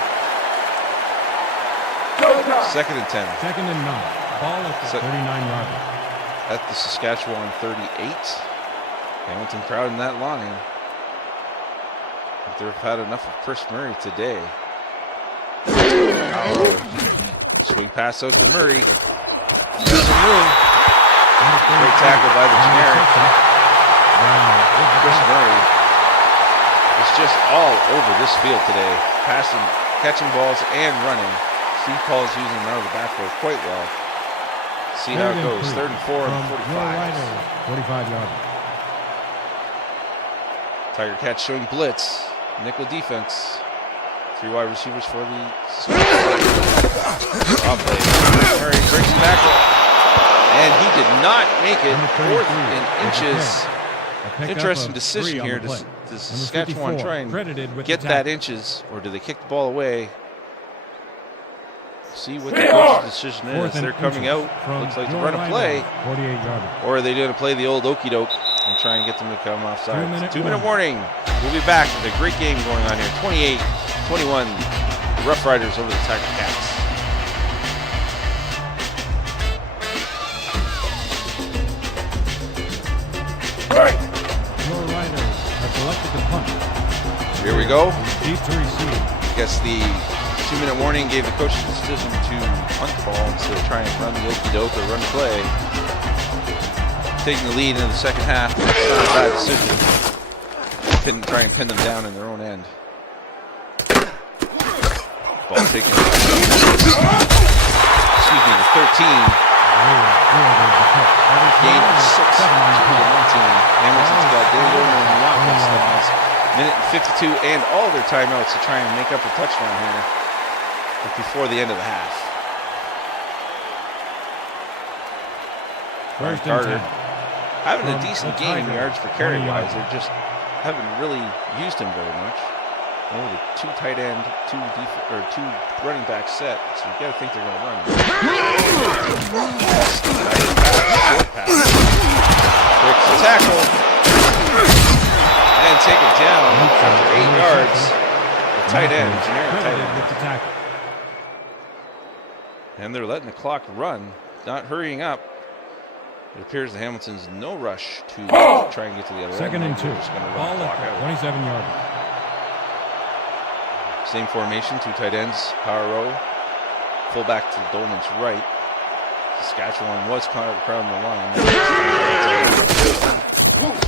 2nd and 10. 2nd and 9. Ball at the 39-yard line. At the Saskatchewan 38. Hamilton crowding that line. If they've had enough of Chris Murray today. Swing pass out to Murray. There's some room. Great tackle by the generic. Chris Murray is just all over this field today. Passing, catching balls, and running. Steve Paul's using him out of the backfield quite well. See how it goes. 3rd and 4 and 45. 45-yard. Tiger Cats showing blitz. Nickel defense. 3 wide receivers for the off play. Murray breaks the tackle. And he did not make it. 4th and inches. Interesting decision here. Does Saskatchewan try and get that inches, or do they kick the ball away? See what the coach's decision is. They're coming out. Looks like to run a play. 48-yard. Or are they going to play the old okey doke and try and get them to come offside? 2-minute warning. We'll be back with a great game going on here. 28-21. The Roughriders over the Tiger Cats. Roughriders have selected the punt. Here we go. Deep to receive. I guess the 2-minute warning gave the coach the decision to punt the ball instead of try and run the okey doke or run play. Taking the lead in the second half. It's not a bad decision. Try and pin them down in their own end. Ball taken. Excuse me, the 13. Gain of 6. 19. Hamilton's got Daniel and the offense that has minute and 52 and all their timeouts to try and make up a touchdown here before the end of the half. First Carter and 10. having a decent game in yards per carry wise. They just haven't really used him very much. Only the 2 tight end, 2 running back set, so you got to think they're going to run. Breaks the tackle and take it down after 8 yards. The tight end, generic tight end. With the tackle. And they're letting the clock run, not hurrying up. It appears the Hamilton's no rush to try and get to the other end. 2nd and 2. Just going to run Ball the clock at out. 27-yard. Same formation, 2 tight ends, power row. Fullback to Dolman's right. Saskatchewan was crowding the line.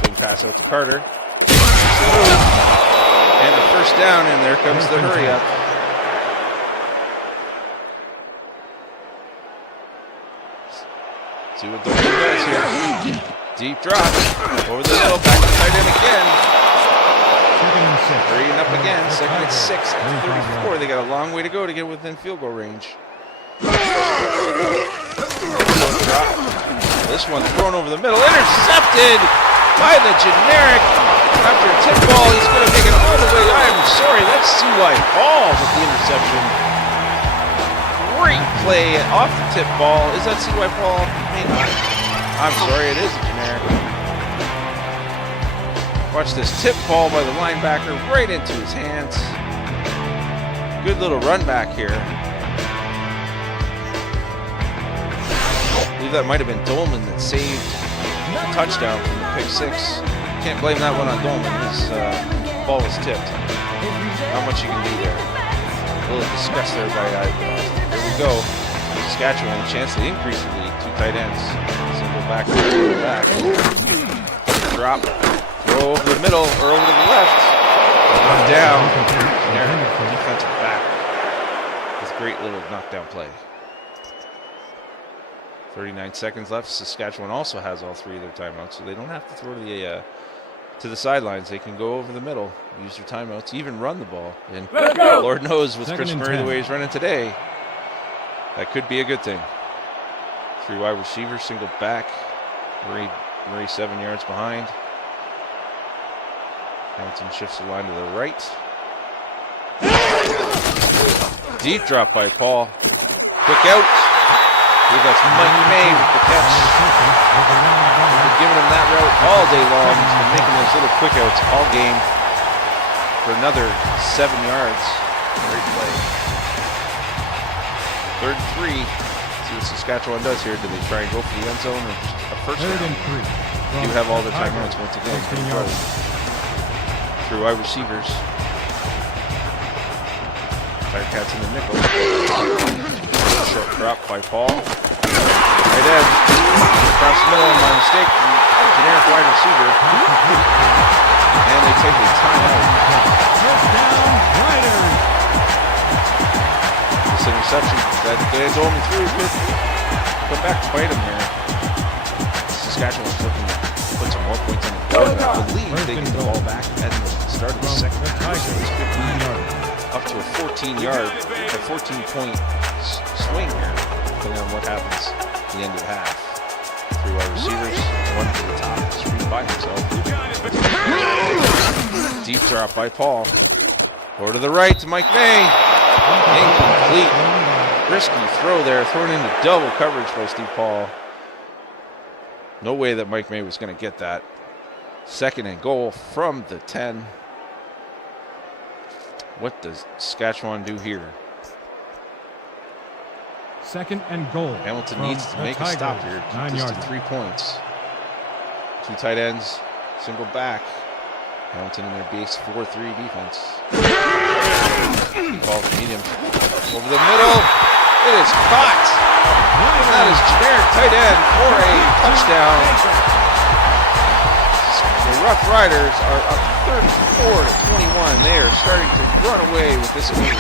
Swing pass out to Carter. And the first down, and there comes the hurry up. See what Dolman does here. Deep drop. Over the middle, back to tight end again. 2nd and 6. Hurrying up again, 2nd and 6 and 34. They got a long way to go to get within field goal range. This one thrown over the middle, intercepted by the generic. After a tip ball, he's going to make it all the way. I'm sorry, that's C.Y. Paul with the interception. Great play off the tip ball. Is that C.Y. Paul? Maybe not. I'm sorry, it is a generic. Watch this tip ball by the linebacker right into his hands. Good little run back here. I believe that might have been Dolman that saved a touchdown from the pick 6. Can't blame that one on Dolman. His ball was tipped. Not much you can do there. A little disgust there by Ivy. There we go. Saskatchewan, a chance to increase the lead. 2 tight ends. Single back, drop. Throw over the middle or over to the left. One down. Defensive back. This great little knockdown play. 39 seconds left. Saskatchewan also has all 3 of their timeouts, so they don't have to throw to the sidelines. They can go over the middle, use their timeouts, even run the ball. And Lord knows with Chris Murray the way he's running today, that could be a good thing. 3 wide receivers, single back. Murray 7 yards behind. Hamilton shifts the line to the right. Deep drop by Paul. Quick out. I believe that's Mike May with the catch. We've been giving him that route all day long. He's been making those little quick outs all game. for another 7 yards. Great play. 3rd and 3. See what Saskatchewan does here. Do they try and go for the end zone or just a first 3rd down? and 3. You have all the timeouts once again. 16 yards. Through wide receivers. Tigercats in the nickel. Short drop by Paul. Right end. Across the middle, my mistake. Generic wide receiver. And they take a timeout. First down, Riders. This interception that Dan's only through could come back to bite him here. Saskatchewan's looking to put some more points on the board. I believe they get the ball back at the start of the second half. So this could be up to a 14-point swing here, depending on what happens at the end of the half. 3 wide receivers, 1 to the top, screen by himself. Deep drop by Paul. Over to the right to Mike May. Incomplete. Risky throw there, thrown into double coverage by Steve Paul. No way that Mike May was going to get that. 2nd and goal from the 10. What does Saskatchewan do here? 2nd and goal. Hamilton needs to make a stop here. Keep this to 3 points. 2 tight ends, single back. Hamilton in their base 4-3 defense. Calls medium. Over the middle. It is caught. That is generic tight end for a touchdown. The Roughriders are up 34-21. They are starting to run away with this game.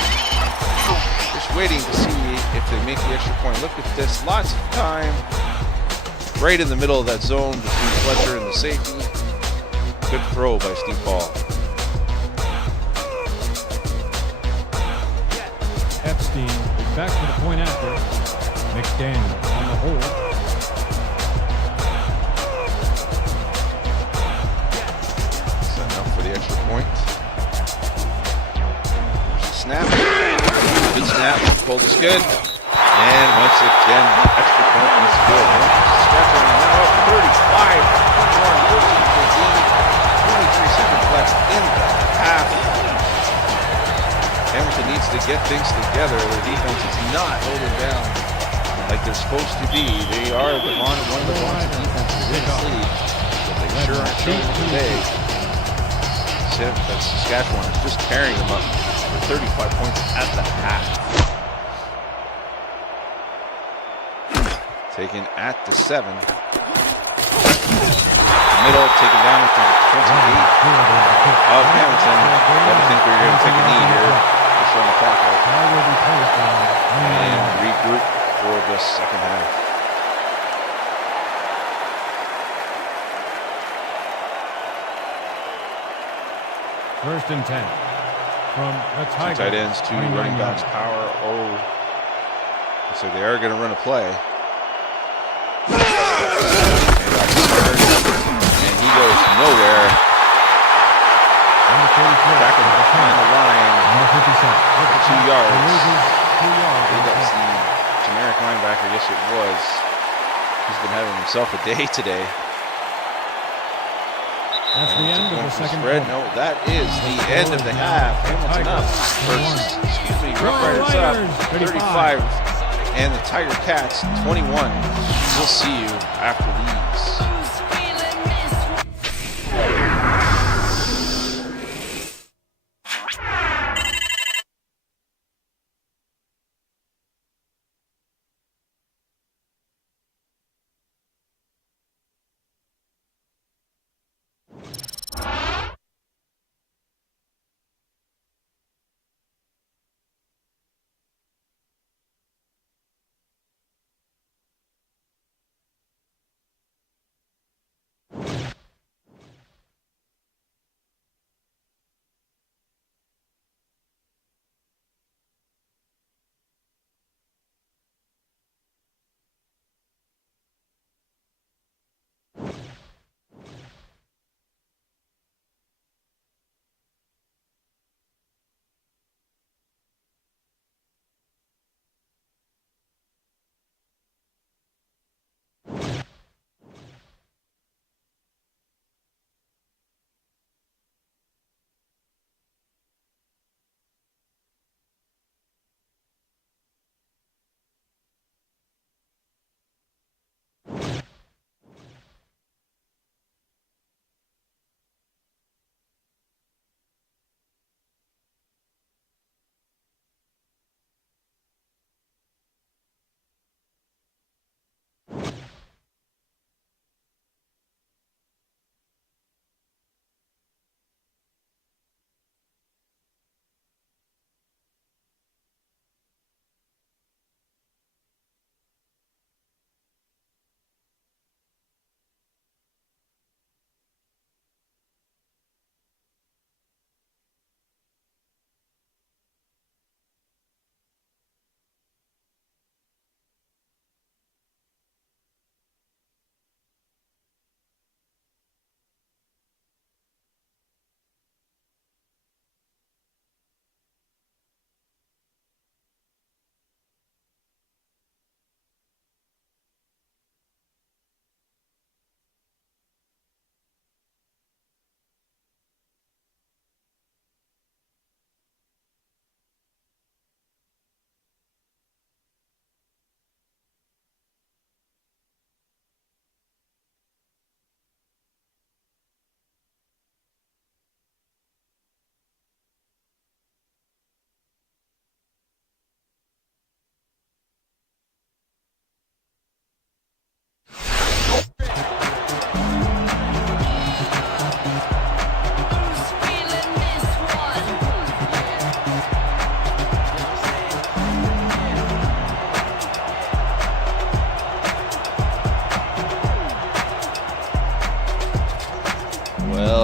Just waiting to see if they make the extra point. Look at this. Lots of time. Right in the middle of that zone between Fletcher and the safety. Good throw by Steve Paul. Epstein is back for the point after. McDaniel on the hold. Setting up for the extra point. Snap. Good snap. Hold is good. And once again, extra point is good. Saskatchewan now up 35, 21, 23 seconds left in the half. Hamilton needs to get things together. Their defense is not holding down like they're supposed to be. They are one of the vaunted defenses in the league, but they sure aren't showing it today. Saskatchewan is just carrying them up for 35 points at the half. Taken at the 7. Middle, taken down at the 28 of Hamilton. I think we're going to take a knee here. Just on the clock out. And regroup for the second half. First and 10 from the Tigers. 2 tight ends, 2 running backs, power. So they are going to run a play. And he goes nowhere. Back behind the line. Number 57. 2 yards. 2 yards. I think that's the generic linebacker. Yes, it was. He's been having himself a day today. That's the end of the second spread. quarter. No, that is the end of the half. Hamilton up. Roughriders up 35. And the Tiger Cats 21. We'll see you after these.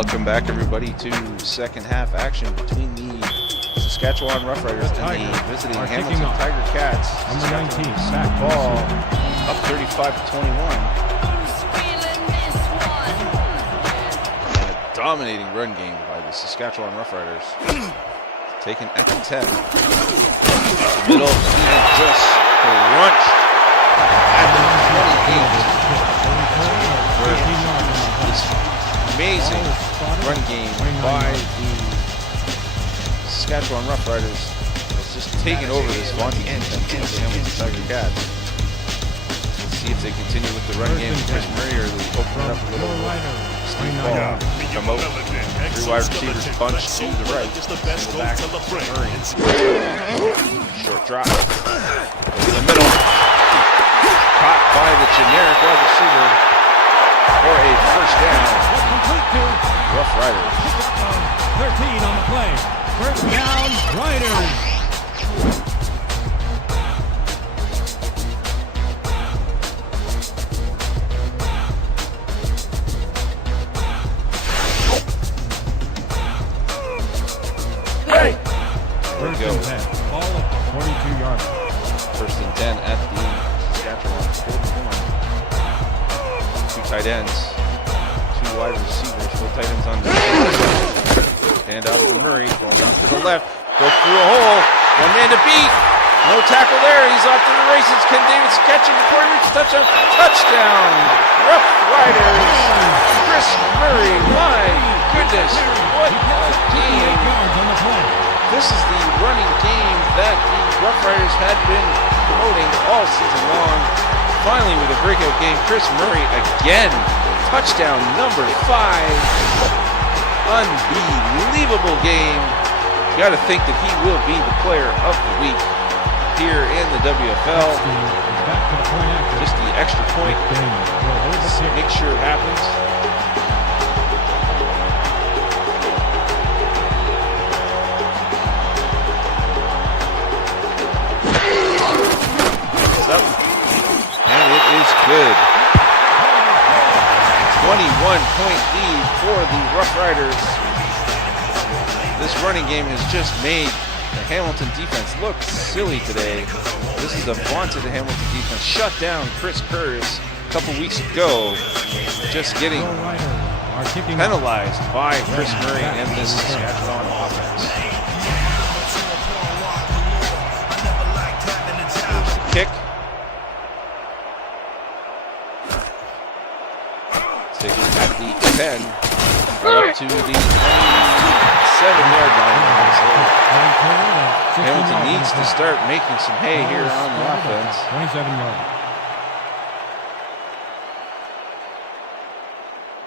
Welcome back, everybody, to second half action between the Saskatchewan Roughriders and the visiting Hamilton Tiger Cats. Number 19, back ball up 35-21. And a dominating run game by the Saskatchewan Roughriders. Taken at the 10. Middle and just crunched at the 28. This amazing run game by the Saskatchewan Roughriders was just taking over this vaunting defense of the Hamilton Tiger Cats. Let's see if they continue with the run game with Chris Murray or they open it up a little. Steve Ball come out. 3 wide receivers bunch to the right. Back Murray. Short drop. In the middle. Caught by the generic wide receiver for a first down. Roughriders. 13 on the play. First down, Riders. First and 10. Ball at the 42-yard line. First and 10 at the Saskatchewan 41. 2 tight ends. 2 wide receivers. 4 tight ends on the hand off to Murray. Going off to the left. Broke through a hole. 1 man to beat. No tackle there. He's off to the races. Ken Davis catching before he reaches touchdown. Touchdown. Roughriders. Chris Murray. My goodness. What a game. This is the running game that the Roughriders had been promoting all season long. Finally, with a breakout game, Chris Murray again. Touchdown number 5. Unbelievable game. You got to think that he will be the player of the week here in the WFL. Just the extra point. Make sure it happens. Up. And it is good. 21-point lead for the Roughriders. This running game has just made the Hamilton defense look silly today. This is the vaunted Hamilton defense. Shut down Chris Kurz a couple weeks ago, just getting penalized by Chris Murray and this Saskatchewan offense. There's the kick. Taking at the 10, right up to the 27-yard line. So Hamilton needs to start making some hay here on the offense. 27-yard.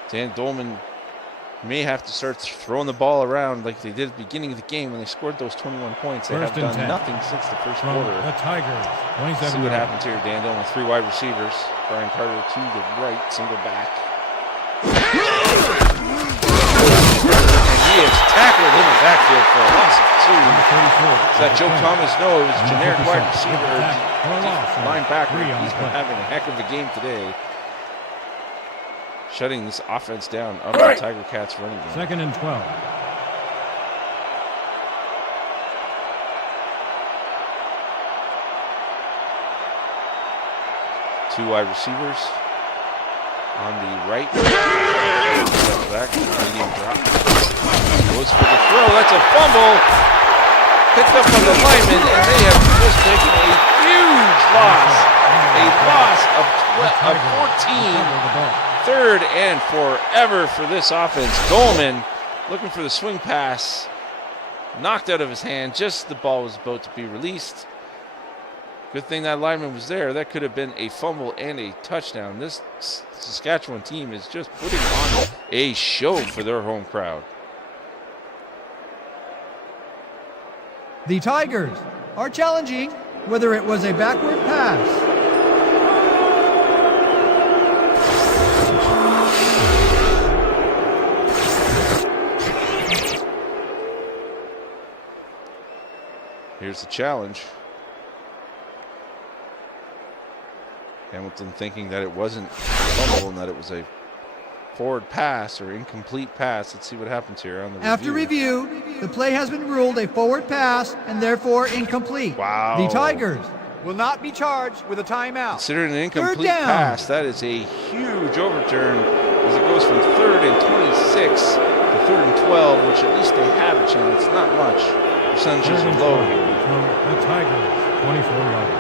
Dan Dolman may have to start throwing the ball around like they did at the beginning of the game when they scored those 21 points. They have done nothing since the first quarter. The Tigers, 27. See what happens here. Dan Dolman, 3 wide receivers. Brian Carter to the right, single back. And he is tackled in the backfield for a loss of 2. Is that Joe Thomas? No, it was generic wide receiver, linebacker. He's been having a heck of a game today, shutting this offense down of the Tiger Cats running game. 2nd and 12. Two wide receivers on the right. Back, medium drop. Goes for the throw. That's a fumble. Picked up on the lineman, and they have just taken a huge loss. A loss of 14. 3rd and forever for this offense. Dolman looking for the swing pass. Knocked out of his hand just as the ball was about to be released. Good thing that lineman was there. That could have been a fumble and a touchdown. This Saskatchewan team is just putting on a show for their home crowd. The Tigers are challenging whether it was a backward pass. Here's the challenge. Hamilton thinking that it wasn't a fumble and that it was a forward pass or incomplete pass. Let's see what happens here on the After review, the play has been ruled a forward pass and therefore incomplete. Wow. The Tigers will not be charged with a timeout. Considered an incomplete Third down. pass, that is a huge overturn as it goes from 3rd and 26 to 3rd and 12, which at least they have a chance. Not much. Percentages are low here. From the Tigers, 24-yard.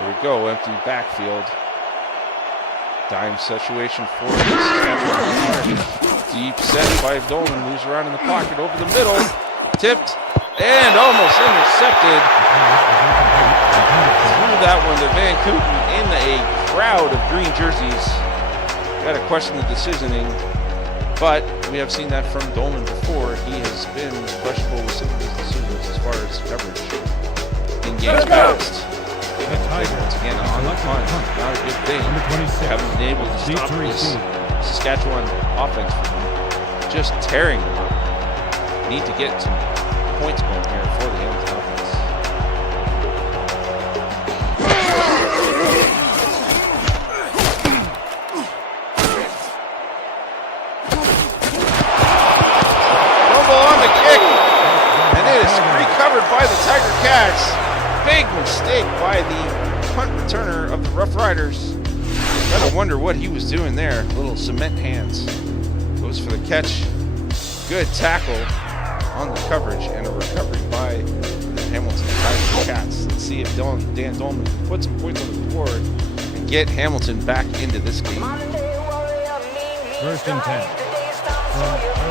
Here we go, empty backfield. Dime situation for the Saskatchewan. Deep set by Dolan, moves around in the pocket over the middle, tipped and almost intercepted. Through that one to Van Kooten in a crowd of green jerseys. Got to question the decisioning, but we have seen that from Dolman before. He has been questionable with some of his decisions as far as coverage in games past. The Tigers Once again, on the punt, not a good thing. Number 26. Haven't been able to stop this Saskatchewan offense from just tearing them up. Need to get some points going here for the Hamilton offense. Fumble on the kick, and it is recovered by the Tiger Cats. Big mistake by the punt returner of the Roughriders. Gotta wonder what he was doing there. Little cement hands. Goes for the catch. Good tackle on the coverage and a recovery by the Hamilton Tiger Cats. Let's see if Dan Dolman can put some points on the board and get Hamilton back into this game. 1st and 10. From the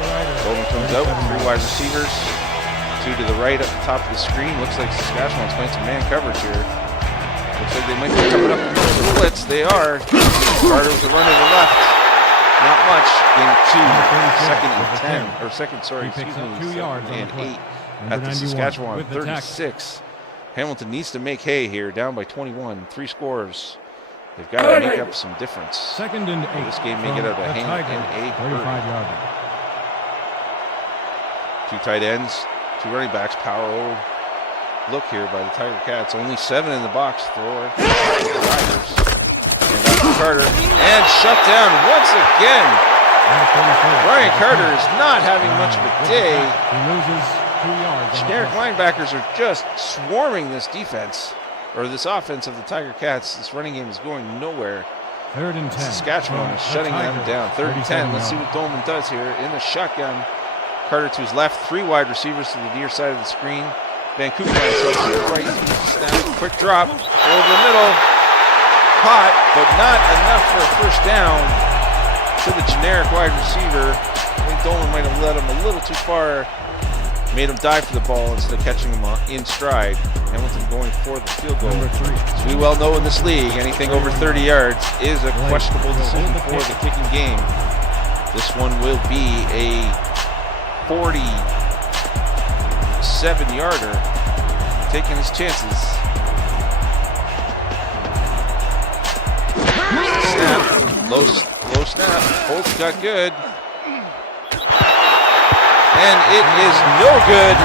Riders. Dolman comes out with 3 wide receivers. 2 to the right at the top of the screen. Looks like Saskatchewan's playing some man coverage here. Looks like they might be coming up with the blitz. They are. Carter with a run to the left. Not much into 2nd and 10. Or second, sorry, He picks excuse up me, 2 yards on the 2nd play. and 8 Number at the 91 Saskatchewan with the tackle. 36. Hamilton needs to make hay here, down by 21. 3 scores. They've got to make up some difference. 2nd and 8. This game may get out of hand in a hurry. 35-yarder. 2 tight ends, 2 running backs, power look here by the Tiger Cats. Only 7 in the box for the Tigers. And up to Carter, and shut down once again. Brian Carter is not having much of a day. He loses 2 yards. Generic linebackers are just swarming this defense, or this offense of the Tiger Cats. This running game is going nowhere. 3rd and 10. Saskatchewan is shutting them down. 3rd and 10. Let's see what Dolman does here in the shotgun. Carter to his left, 3 wide receivers to the near side of the screen. Vancouver by himself to the right. Snap, quick drop, over the middle. Caught, but not enough for a first down to the generic wide receiver. I think Dolman might have led him a little too far. Made him dive for the ball instead of catching him in stride. Hamilton going for the field goal. Number 3. As we well know in this league, anything over 30 yards is a questionable decision for the kicking game. This one will be a 47-yarder, taking his chances. Snap, low snap, Holt's got good. And it is no good.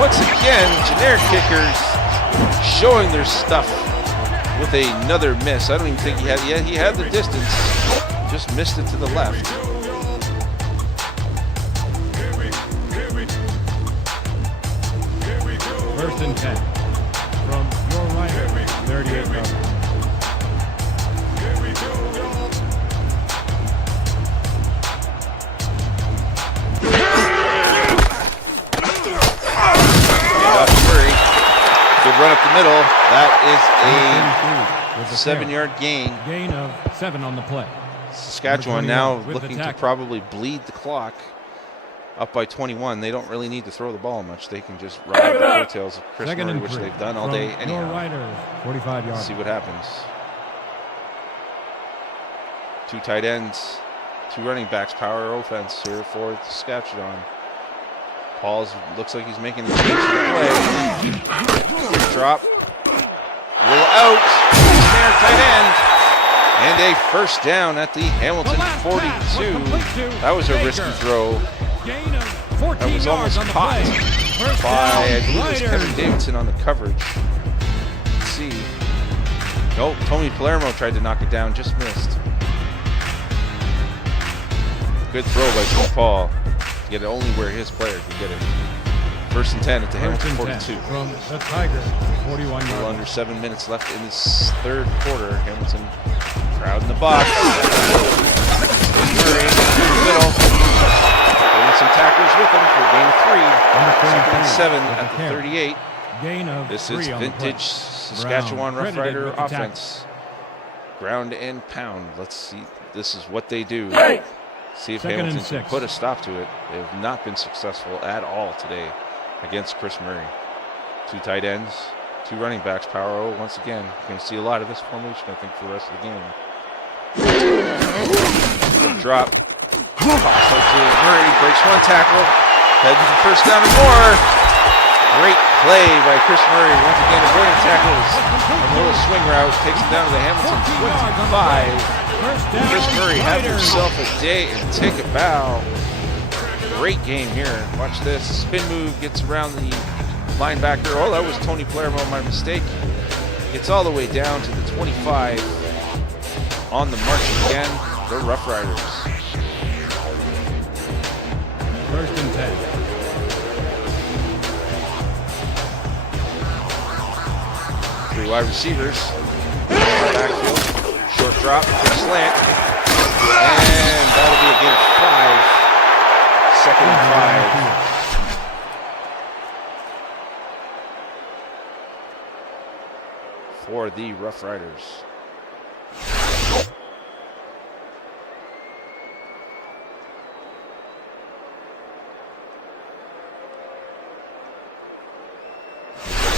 Once again, generic kickers showing their stuff with another miss. I don't even think he had the distance, just missed it to the left. 1st and 10. From your right, 38 yards. Good run up the middle. That is a 7 7-yard gain. Gain of 7 on the play. Saskatchewan Number now 21 with looking the to tackle. probably bleed the clock. Up by 21. They don't really need to throw the ball much. They can just ride the coattails of Chris 2nd Murray, and which 3. they've done all From day your anyhow. Riders, 45 yards. See what happens. 2 tight ends, 2 running backs, power offense here for Saskatchewan. Paul's looks like he's making the change to the play. Drop. Roll out. Snare tight end. And a first down at the Hamilton 42. That was a risky throw. Gain of 14 That was yards almost on the caught play. First by, I down, believe it was Riders. Kevin Davidson on the coverage. Let's see. Nope, Tony Palermo tried to knock it down, just missed. Good throw by St. Paul to get it only where his player could get it. 1st and 10 at the Hamilton 42. From the Tigers, 41 A little yards. under 7 minutes left in this third quarter. Hamilton crowd in the box. Murray in the middle. Getting some tacklers with him for gain of 3. Second and 7 at the 38. Gain of This 3 is on the play. vintage Saskatchewan Brown credited Roughrider with the tackle. offense. Ground and pound. Let's see. This is what they do. See if Second and Hamilton can 6. put a stop to it. They have not been successful at all today against Chris Murray. 2 tight ends, 2 running backs, power O once again. You're going to see a lot of this formation, I think, for the rest of the game. Drop. Pass out to Murray. Breaks 1 tackle. Heading for first down and more. Great play by Chris Murray. Once again, avoiding tackles. A little swing route. Takes it down to the Hamilton 25. Chris Murray, have yourself a day and take a bow. Great game here. Watch this. Spin move, gets around the linebacker. Oh, that was Tony Palermo, my mistake. Gets all the way down to the 25. On the march again, the Roughriders. 1st and 10. 3 wide receivers. Backfield. Short drop, slant. And that'll be a gain of 5. 2nd and 5. For the Roughriders.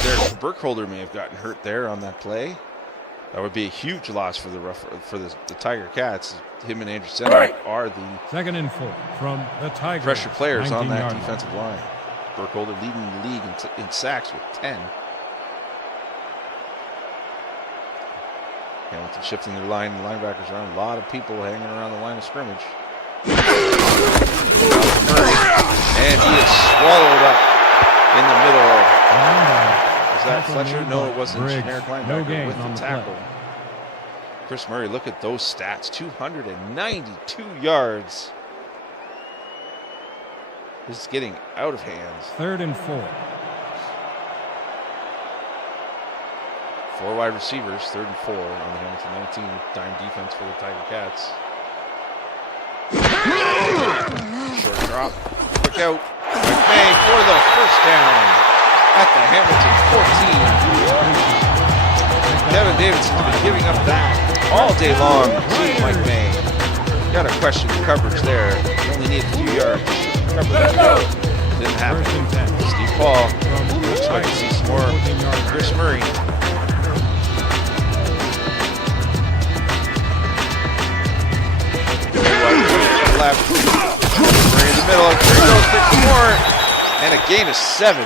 Derek Burkholder may have gotten hurt there on that play. That would be a huge loss for the Tiger Cats. Him and Andrew Senna are the 2nd and 4 from the Tigers. pressure players on that 19-yard line. defensive line. Burkholder leading the league in sacks with 10. Hamilton shifting their line, the linebackers around. A lot of people hanging around the line of scrimmage. And he is swallowed up in the middle. Was that Fletcher? No, it wasn't. Generic linebacker with the tackle. Chris Murray, look at those stats. 292 yards. This is getting out of hands. 3rd and 4. 4 wide receivers, 3rd and 4 on the Hamilton 19. Dime defense for the Tiger Cats. Short drop. Quick out. McMay for the first down at the Hamilton 14. Kevin Davidson's been giving up that all day long to Mike May. Got to question the coverage there. You only need a few yards. Didn't happen. Steve Paul. Looks like to see some more Chris Murray. Left. Murray in the middle. Here he goes for more. And a gain of 7.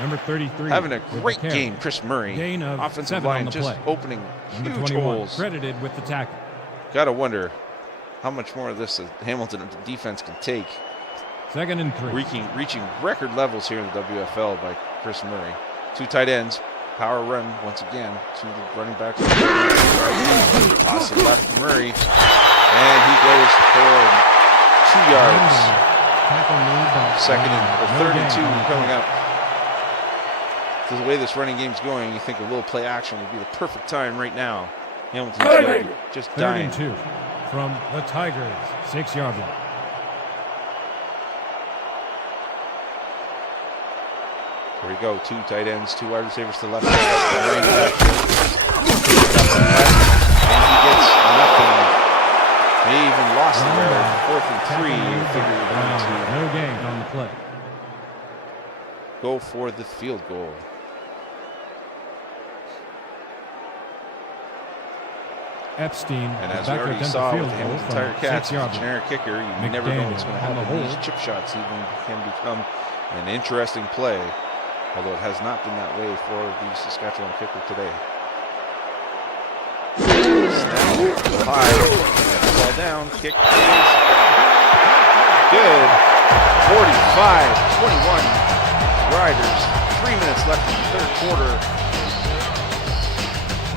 Number 33. Having a great game, Chris Murray. Gain of Offensive 7 line on the just play. opening Number huge 21 holes. credited with the tackle. Gotta wonder how much more of this the Hamilton defense can take. 2nd and 3. Reaching record levels here in the WFL by Chris Murray. 2 tight ends. Power run once again. 2 running backs. Toss it left to Murray. And he goes for 2 yards. Second and 3rd and 2 coming up. So the way this running game's going, you think a little play action would be the perfect time right now. Hamilton's just 3rd dying. and 2 from the Tigers 6-yard line. Here we go. 2 tight ends, 2 wide receivers to the left side. And he gets nothing. They even lost it there. 4th and 3. You figure you're going to No gain on the play. go for the field goal. Epstein. And as we already saw with the Hamilton Tiger Cats, a generic kicker, you never know what's going to happen. These chip shots even can become an interesting play, although it has not been that way for the Saskatchewan kicker today. Snap, high, ball down, kick is good. 45-21 Riders. 3 minutes left in the third quarter.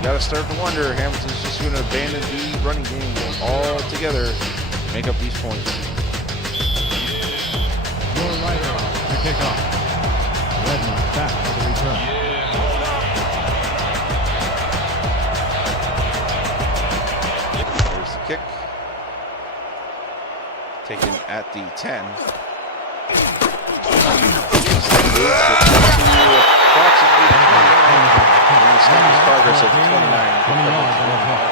got to start to wonder. Hamilton's just going to abandon the running game altogether to make up these points. Your Riders to kick off. Redmond back for the return. There's the kick. Taken at the 10. Approximately 29. Progress of 29. 20 yards on the play.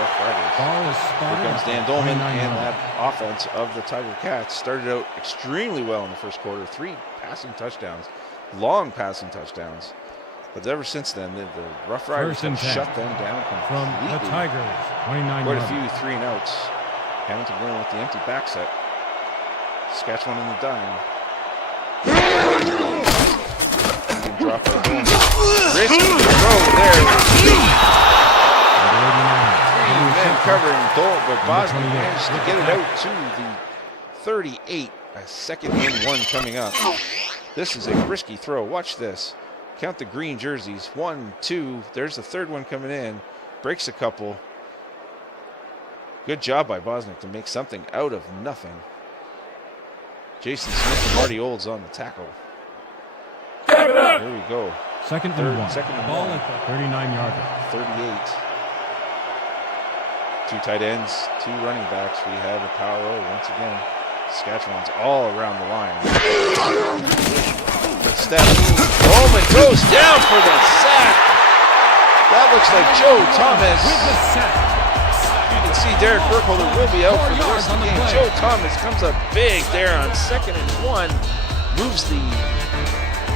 Roughriders. Ball is spotted. Here comes Dan at Dolman, 29 and yards. that offense of the Tiger Cats started out extremely well in the first quarter. 3 passing touchdowns, long passing touchdowns. But ever since then, the Roughriders First and have 10 shut them down from the completely. Tigers. 29 Quite a yards. few 3 and outs. Hamilton going with the empty back set. Saskatchewan in the dime. Drop it. Risky throw there. Man covering Dole, but Bosniak managed to get it out to the 38. A 2nd and 1 coming up. This is a risky throw. Watch this. Count the green jerseys. 1, 2. There's the 3rd one coming in. Breaks a couple. Good job by Bosniak to make something out of nothing. Jason Smith and Marty Olds on the tackle. Here we go. Second and 1. Second and Ball 1. at the 39-yarder. 38. 2 tight ends, 2 running backs. We have a power row once again. Saskatchewan's all around the line. But step. Bowman goes down for the sack. That looks like Joe Thomas. With the sack. You can see Derek Burkholder will be out for the rest of the game. Joe Thomas comes up big there on 2nd and 1. Moves the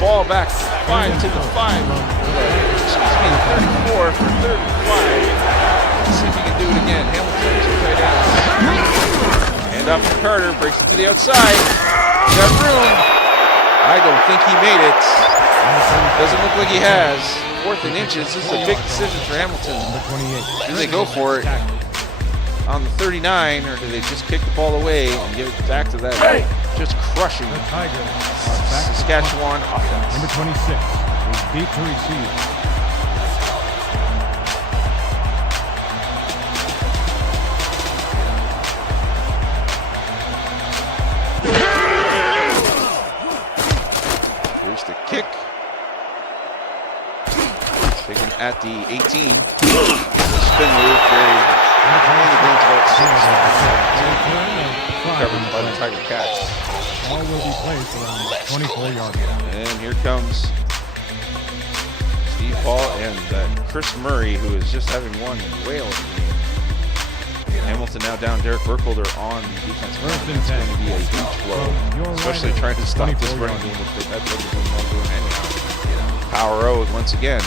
ball back 5 to the 5. Excuse me, the 34 for 3rd and 5. Let's see if he can do it again. Hamilton, 2 tight ends. Hand off to Carter, breaks it to the outside. Got room. I don't think he made it. Doesn't look like he has. 4th and inches. This is a big decision for Hamilton. Do they go for it on the 39, or do they just kick the ball away and give it back to that just crushing The Tigers are back to Saskatchewan offense? Number 26 is beat to receive. Here's the kick. Taken at the 18. The spin move, very only goes about 6. Covered by the Tiger Cats. Ball will be placed around 24 yards. And here comes Steve Paul and Chris Murray, who is just having one whale of a game. Hamilton now down Derek Burkholder on defense. First and It's 10. going to be a huge blow, especially trying to stop this running game, which they've had trouble doing all doing anyhow. Power Road once again.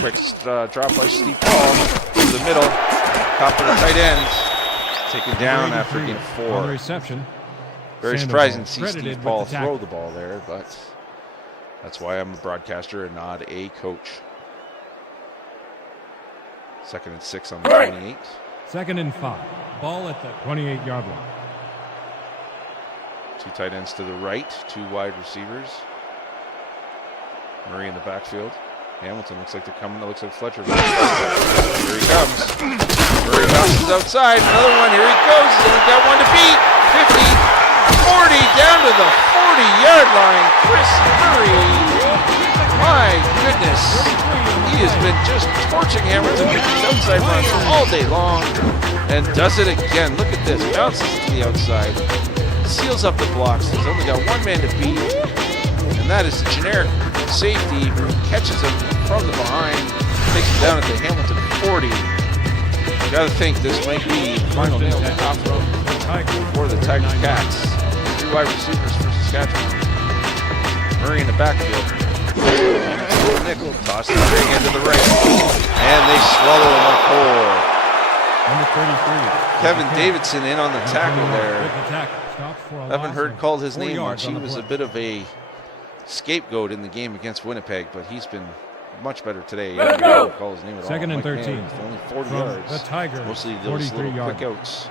Quick drop by Steve Paul to the middle. Top of the tight ends. Taken down after getting On the 4. reception. Very Sandoval surprising to see credited Steve with Paul the tackle. throw the ball there, but that's why I'm a broadcaster and not a coach. 2nd and 6 on the 28. 2nd and 5. Ball at the 28-yard line. 2 tight ends to the right, 2 wide receivers. Murray in the backfield. Hamilton looks like they're coming. It looks like Fletcher. Here he comes. Murray bounces outside. Another one. Here he goes. He's only got one to beat. 50, 40, down to the 40-yard line. Chris Murray. My goodness. He has been just torching Hamilton with these outside runs all day long. And does it again. Look at this. Bounces to the outside. Seals up the blocks. He's only got 1 man to beat. And that is the generic safety who catches him from the behind, takes him down at the Hamilton 40. You gotta think this might be final nail in the coffin for the Tiger Cats. 3 wide receivers for Saskatchewan. Murray in the backfield. Nickel tossed it big into the right. And they swallow him up whole. Number 33. Kevin Davidson in on the tackle there. With the tackle. Stopped for a Haven't loss heard of called his 4 name yards much. He on the was a play. bit of a scapegoat in the game against Winnipeg, but he's been much better today. I don't know call his name at all. 2nd and Mike 13. Mann with only 40 From yards. the Tigers. Mostly those 43 little yards. quick outs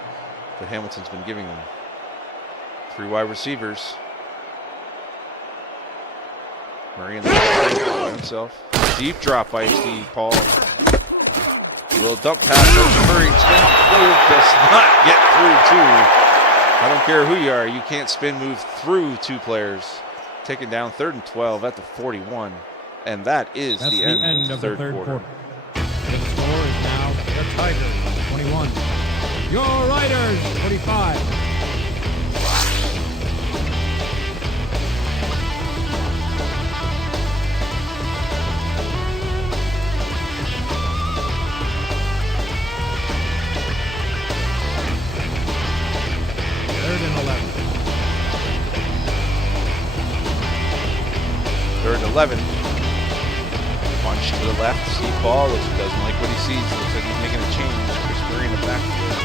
that Hamilton's been giving them. 3 wide receivers. Murray in the back himself. Deep drop by Steve Paul. Little dump pass over to Murray. Spin move does not get through two. I don't care who you are. You can't spin move through two players. Taken down 3rd and 12 at the 41. And that is the end of the third quarter. The score is now the Tigers 21. Your Riders 45. Third and 11. Punch to the left. Steve Ball doesn't like what he sees. Looks like he's making a change. Chris Murray in the backfield.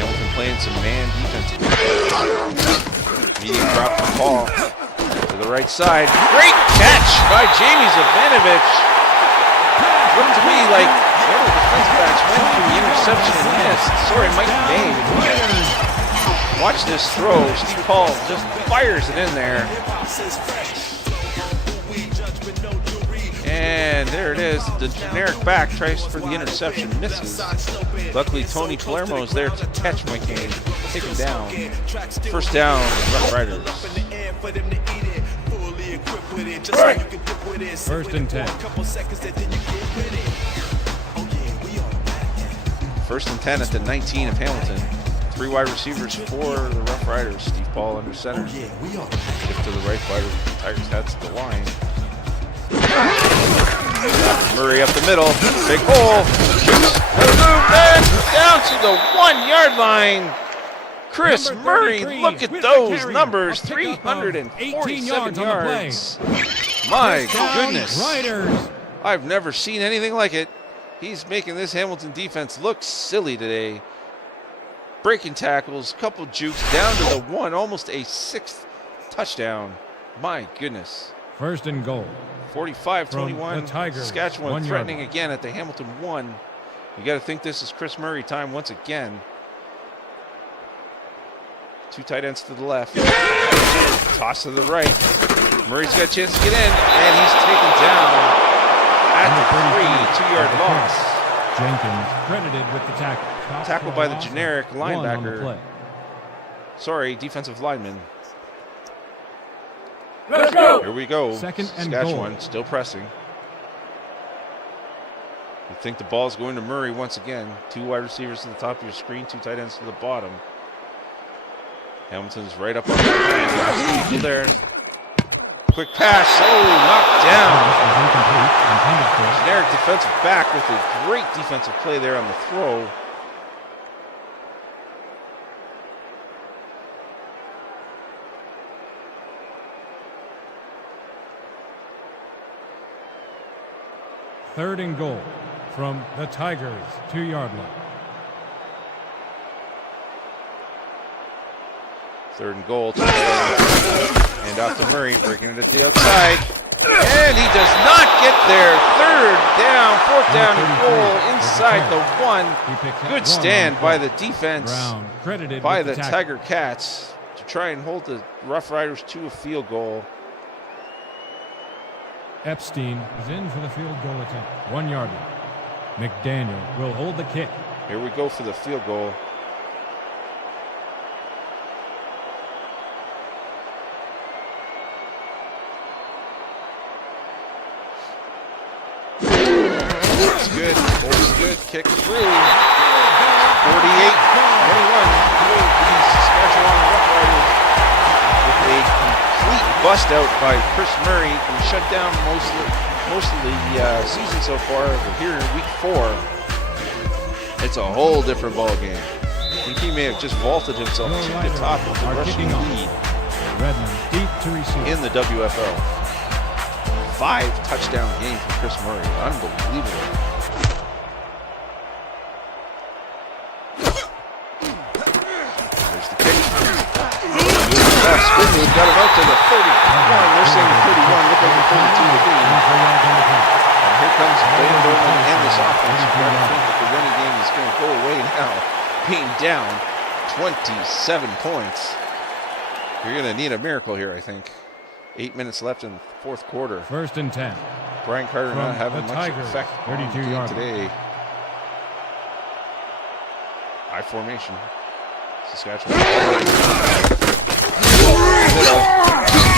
Hamilton playing some man defense. Medium drop from Paul to the right side. Great catch by Jamie Zavanovich. Looked to me like one of the defensive backs went for the interception and missed. Sorry, Mike May. Watch this throw. Steve Paul just fires it in there. And there it is. The generic back tries for the interception, misses. Luckily, Tony Palermo is there to catch McCain, take him down. First down, Roughriders. First and 10. First and 10 at the 19 of Hamilton. 3 wide receivers for the Roughriders. Steve Paul under center. Shift to the right, Tigers heads to the line. Murray up the middle, big hole, shoots, and down to the 1-yard line. Chris Murray, look at those numbers, 347 yards. My goodness, I've never seen anything like it. He's making this Hamilton defense look silly today. Breaking tackles, couple jukes, down to the 1, almost a 6th touchdown. My goodness. First and goal. 45-21, Saskatchewan threatening again at the Hamilton 1. You got to think this is Chris Murray time once again. 2 tight ends to the left. Toss to the right. Murray's got a chance to get in, and he's taken down at the 3, 2-yard loss. Jenkins credited with the tackle. Tackled by the generic linebacker. Sorry, defensive lineman. Let's go. Here we go. Second and Saskatchewan goal. still pressing. You think the ball's going to Murray once again. 2 wide receivers to the top of your screen, 2 tight ends to the bottom. Hamilton's right up on the line. People there. Quick pass. Oh, knocked down. Generic defensive back with a great defensive play there on the throw. Third and goal from the Tigers 2-yard line. Third and goal. And off to Murray, breaking it at the outside. And he does not get there. 3rd down, 4th down and goal inside the 1. Good stand by the defense, by the Tiger Cats, to try and hold the Roughriders to a field goal. Epstein is in for the field goal attempt. 1-yard line. McDaniel will hold the kick. Here we go for the field goal. It's good. Goal's good. Kick through. 48-21. Saskatchewan Roughriders with a complete bust out by Chris Murray, who shut down most of the season so far. We're here in week 4. It's a whole different ball game. I think he may have just vaulted himself to the top of the rushing lead in the WFL. 5 touchdown game for Chris Murray. Unbelievable. There's the kick. Spin move, got him out to the 31. They're saying the 31, look like the 32 to be. And here comes Ben Bowman and this offense. You got to think that the running game is going to go away now. Being down 27 points. You're going to need a miracle here, I think. 8 minutes left in the 4th quarter. First and 10. Brian Carter from not having the much Tigers, effect on the 32 game yards. today. High formation. Saskatchewan.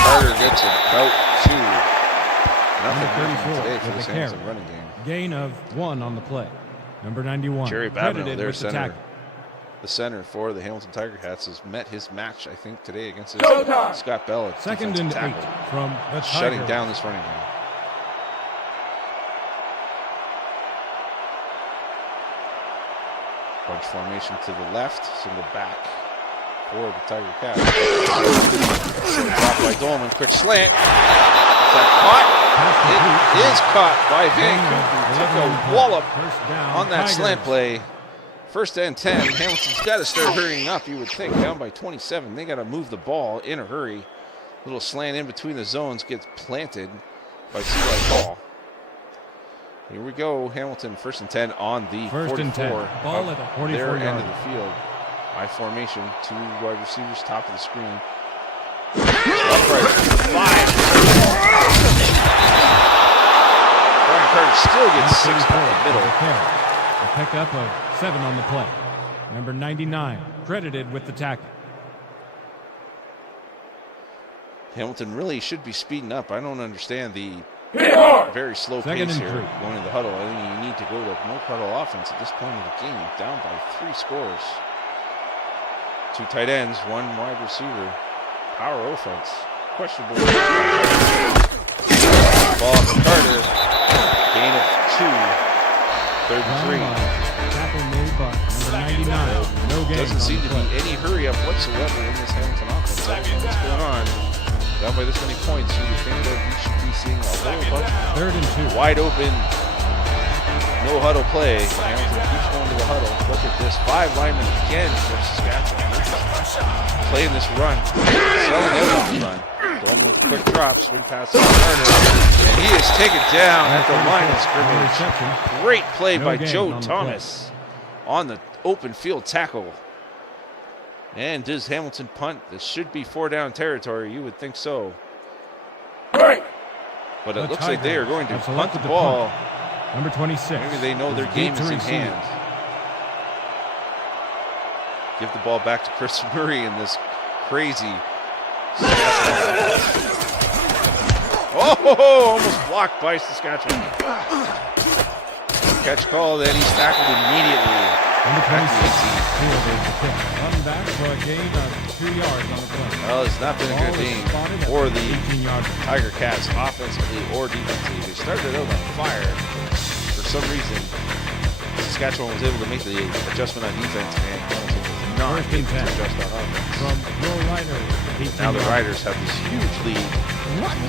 Carter gets about 2. Nothing Number happening 34 today for with this the carry. Hamilton running game. Gain of 1 on the play. Number 91. Jerry Babineau, credited their with the center. tackle. The center for the Hamilton Tiger Cats has met his match, I think, today against his Scott Bell at Second defensive and 8 tackle, from the Tigers. shutting down this running game. Bunch formation to the left, single back for the Tiger Cats. Dropped by Dolman, quick slant. Is that caught? It is caught by Vancouver. Took a wallop on that slant play. First and 10. Hamilton's got to start hurrying up, you would think. Down by 27. They got to move the ball in a hurry. Little slant in between the zones gets planted by C.Y. Paul. Here we go. Hamilton first and 10 on the 44. Ball at the 44 their end yard. of the field. High formation. 2 wide receivers, top of the screen. Roughriders 5. Brian Carter still gets 6 in the middle. A pickup of 7 on the play. Number 99 credited with the tackle. Hamilton really should be speeding up. I don't understand the very slow Second pace and here 3. going to the huddle. I think you need to go to no huddle offense at this point of the game. Down by 3 scores. 2 tight ends, 1 wide receiver. Power offense. Questionable. Ball to Carter. Gain of 2. 3rd and 3. Tackle made by number 99. No gain. Doesn't seem to be any hurry up whatsoever in this Hamilton offense. I don't know what's going on. Down by this many points, you would think that we should be seeing a whole bunch 3rd and 2. wide open, no huddle play. Hamilton keeps going to the huddle. Look at this. 5 linemen again for Saskatchewan. Playing this run. Selling out on the run. Dolman with a quick drop. Swing pass to Carter. And he is taken down at the line of scrimmage. Great play by Joe Thomas on the open field tackle. And does Hamilton punt? This should be 4-down territory. You would think so. But it looks like they are going to punt the ball. Number 26. Maybe they know their game is in hand. Give the ball back to Chris Murray in this crazy. Oh, almost blocked by Saskatchewan. Catch called, and he's tackled immediately. Number 26. Run back for a gain of 2 yards on the play. Well, it's not been a good game for the Tiger Cats offensively or defensively. They started out on fire. For some reason, Saskatchewan was able to make the adjustment on defense, and Hamilton was not able to adjust on offense. From your Riders. Now the Riders have this huge lead.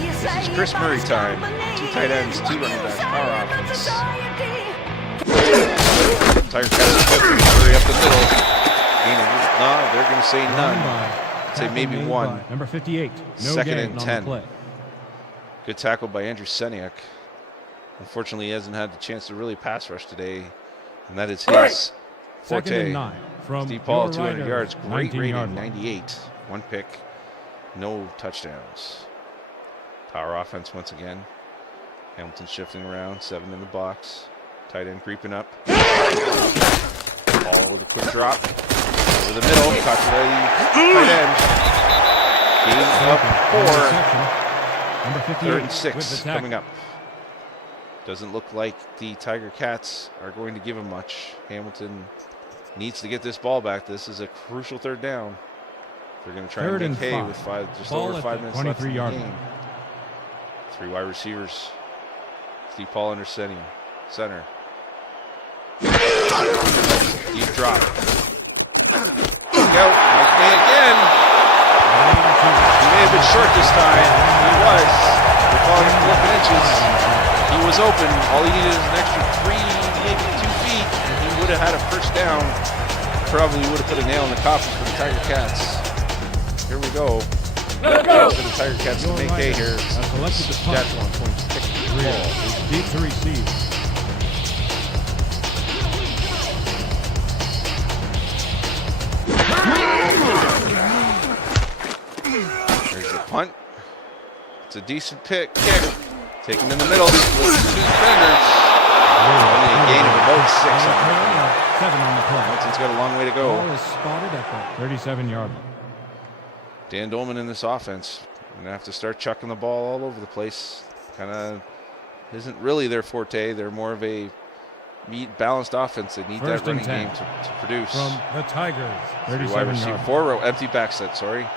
This is Chris Murray time. 2 tight ends, 2 running backs, power offense. Tiger Cats Murray up the middle. No, they're going to say none. Say maybe 1. Number 58. No 2nd gain and on 10. the play. Good tackle by Andrew Seniak. Unfortunately, he hasn't had the chance to really pass rush today, and that is his 2nd forte. and 9. From Steve Paul, your 200 Riders, yards. Great 19 rating, yard line. 98. 1 pick, no touchdowns. Power offense once again. Hamilton shifting around, 7 in the box. Tight end creeping up. Ball with a quick drop. Over the middle, caught by the tight end. Gain of 4. Number 58 3rd and with 6 the tackle. coming up. Doesn't look like the Tiger Cats are going to give him much. Hamilton needs to get this ball back. This is a crucial 3rd down. They're going to try 3rd and and make hay 5. with just Ball over at 5 the minutes left in the 23-yard game. line. 3 wide receivers. Steve Paul under center. Deep drop. Look out. Mike May again. He may have been short this time. He was. They're calling him flipping inches. He was open. All he needed is an extra 3, maybe 2 feet, and he would have had a 1st down. Probably would have put a nail in the coffin for the Tiger Cats. Here we go. For the Tiger Cats to make hay here. Saskatchewan going to pick the ball. Deep to receive. There's the punt. It's a decent kick. Taken in the middle with 2 defenders. Only a gain of about 6. 7 on the play. Hamilton's got a long way to Ball go. is spotted at the 37-yard line. Dan Dolman in this offense. Going to have to start chucking the ball all over the place. Kind of isn't really their forte. They're more of a balanced offense. They need First that running and 10 game to produce. From the Tigers, Wide 37 receiver, yards. 4 row, empty back set, sorry.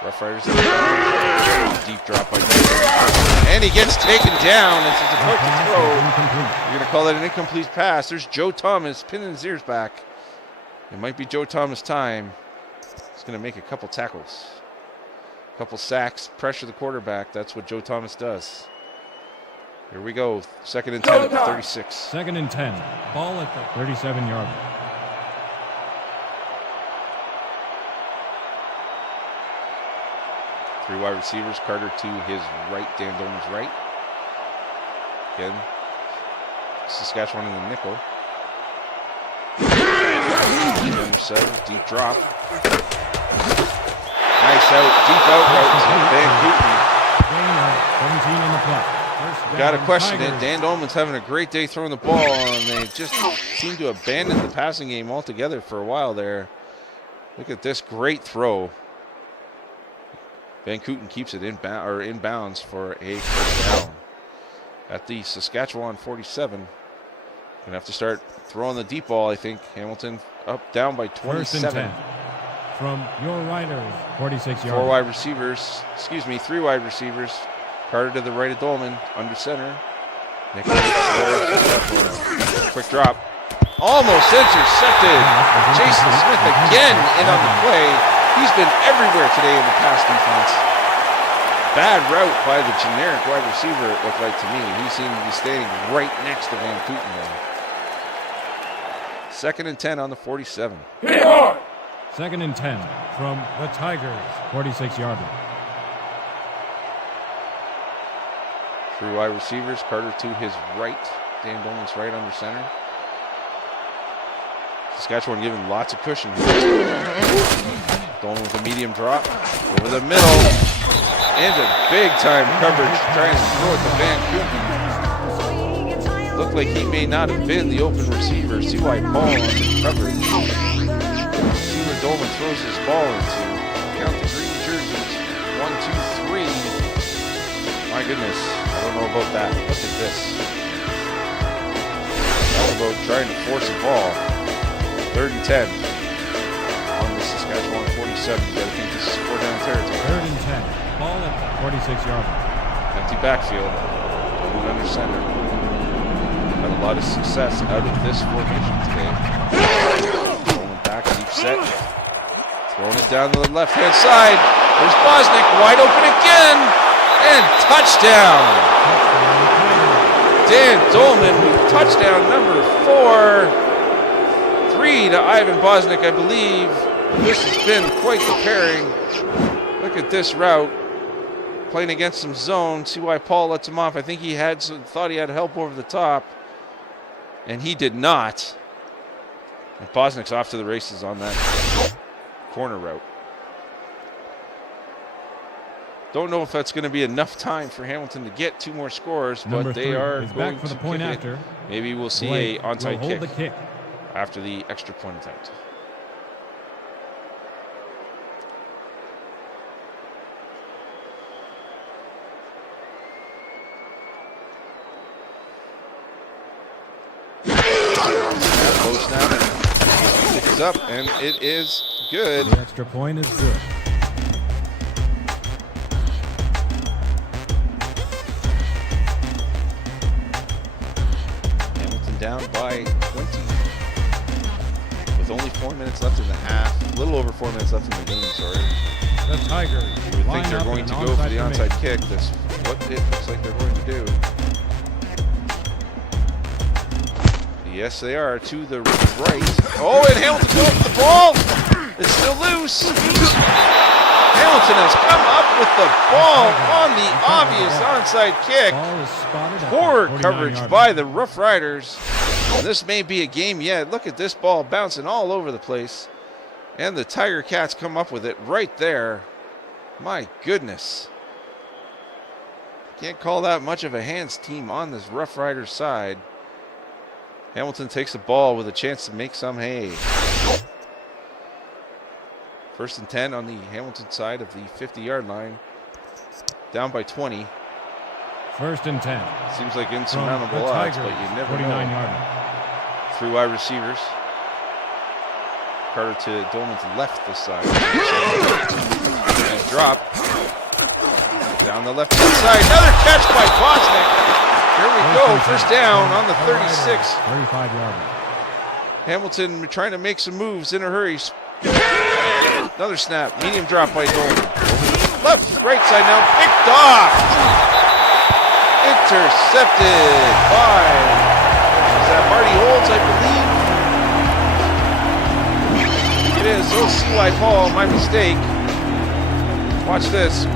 Roughriders. Deep drop by Dolman. And he gets taken down as he's about to throw. Incomplete. You're going to call that an incomplete pass. There's Joe Thomas pinning his ears back. It might be Joe Thomas' time. He's going to make a couple tackles. A couple sacks, pressure the quarterback. That's what Joe Thomas does. Here we go. 2nd and 10 at the 36. 2nd and 10. Ball at the 37-yard line. Three wide receivers. Carter to his right. Dan Dolman's right. Again, Saskatchewan in the nickel. Number 7, deep drop. Nice out, deep out route to Van Gain of 17 in the play. First Got to down, question it. Tigers. Dan Dolman's having a great day throwing the ball, and they just seem to abandon the passing game altogether for a while there. Look at this great throw. Van Kooten keeps it in bounds for a first down. At the Saskatchewan 47. Gonna have to start throwing the deep ball, I think. Hamilton up down by 27. 1st and 10. From your Riders, 46 yards. 4 wide receivers, 3 wide receivers. Carter to the right of Dolman, under center. Nicholas, quick drop. Almost intercepted. Jason Smith again in on the play. He's been everywhere today in the pass defense. Bad route by the generic wide receiver, it looked like to me. He seemed to be standing right next to Van Kooten there. 2nd and 10 on the 47. 2nd and 10 from the Tigers, 46-yard line. 3 wide receivers. Carter to his right. Dan Dolman's right under center. Saskatchewan giving lots of cushion here. Dolman with a medium drop. Over the middle. Into big-time coverage. Trying to throw it to Van Kooten. Looked like he may not have been the open receiver. C.Y. Paul on the coverage. See where Dolman throws his ball into. Count the green jerseys. 1, 2, 3. My goodness. I don't know about that. Look at this. How about trying to force a ball? 3rd and 10 on the Saskatchewan 47. You gotta think this is 4-down territory. 3rd and 10. Ball at the 46-yard line. Empty backfield. Moving under center. Had a lot of success out of this formation today. Rolling back, deep set. Throwing it down to the left-hand side. There's Bosnick wide open again. And touchdown. Dan Dolman with touchdown number 4. 3 to Ivan Bosnick, I believe. This has been quite the pairing. Look at this route. Playing against some zone. C.Y. Paul lets him off. I think he thought he had help over the top. And he did not. And Bosnick's off to the races on that corner route. Don't know if that's going to be enough time for Hamilton to get 2 more scores, but they are going back for to the point kick after. it. Maybe we'll see Blake a onside will hold kick the kick. after the extra point attempt. Low snap. Kick is up, and it is good. The extra point is good. Hamilton down by 20 with only 4 minutes left in the half. A little over 4 minutes left in the game, sorry. The Tigers You would think they're going to go for the onside kick. That's what it looks like they're going to do. Yes, they are to the right. Oh, and Hamilton goes for the ball. It's still loose. Hamilton has come up with the ball on the obvious onside kick. Ball is spotted at Poor the coverage 49-yard by line. the Roughriders. This may be a game yet. Look at this ball bouncing all over the place. And the Tiger Cats come up with it right there. My goodness. Can't call that much of a hands team on this Rough Riders side. Hamilton takes the ball with a chance to make some hay. 1st and 10 on the Hamilton side of the 50-yard line. Down by 20. 1st and 10. Seems like insurmountable odds, but you never know. 49-yard. 3 wide receivers. Carter to Dolman's left this side. Nice drop. Down the left-hand side. Another catch by Bosnick. Here we go. 1st down on the 36. 35-yard. Hamilton trying to make some moves in a hurry. Another snap. Medium drop by Dolman. Left, right side now. Picked off. Intercepted by, is that Marty Holds, I believe? It is. Oh, C.Y. Paul, my mistake. Watch this.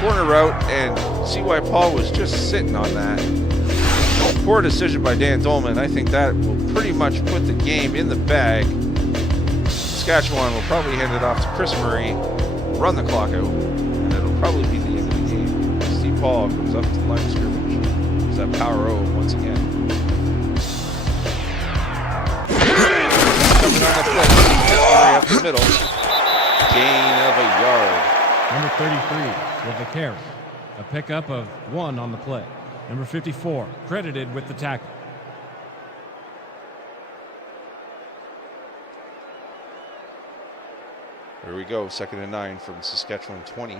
Corner route, and C.Y. Paul was just sitting on that. Poor decision by Dan Dolman. I think that will pretty much put the game in the bag. Saskatchewan will probably hand it off to Chris Murray, run the clock out, and it'll probably be the end of the game. Steve Paul comes up to the line of scrimmage. Is that power O once again. Coming on the blitz. Murray up the middle. Gain of a yard. Number 33 with the carry. A pickup of 1 on the play. Number 54 credited with the tackle. Here we go. 2nd and 9 from Saskatchewan 20.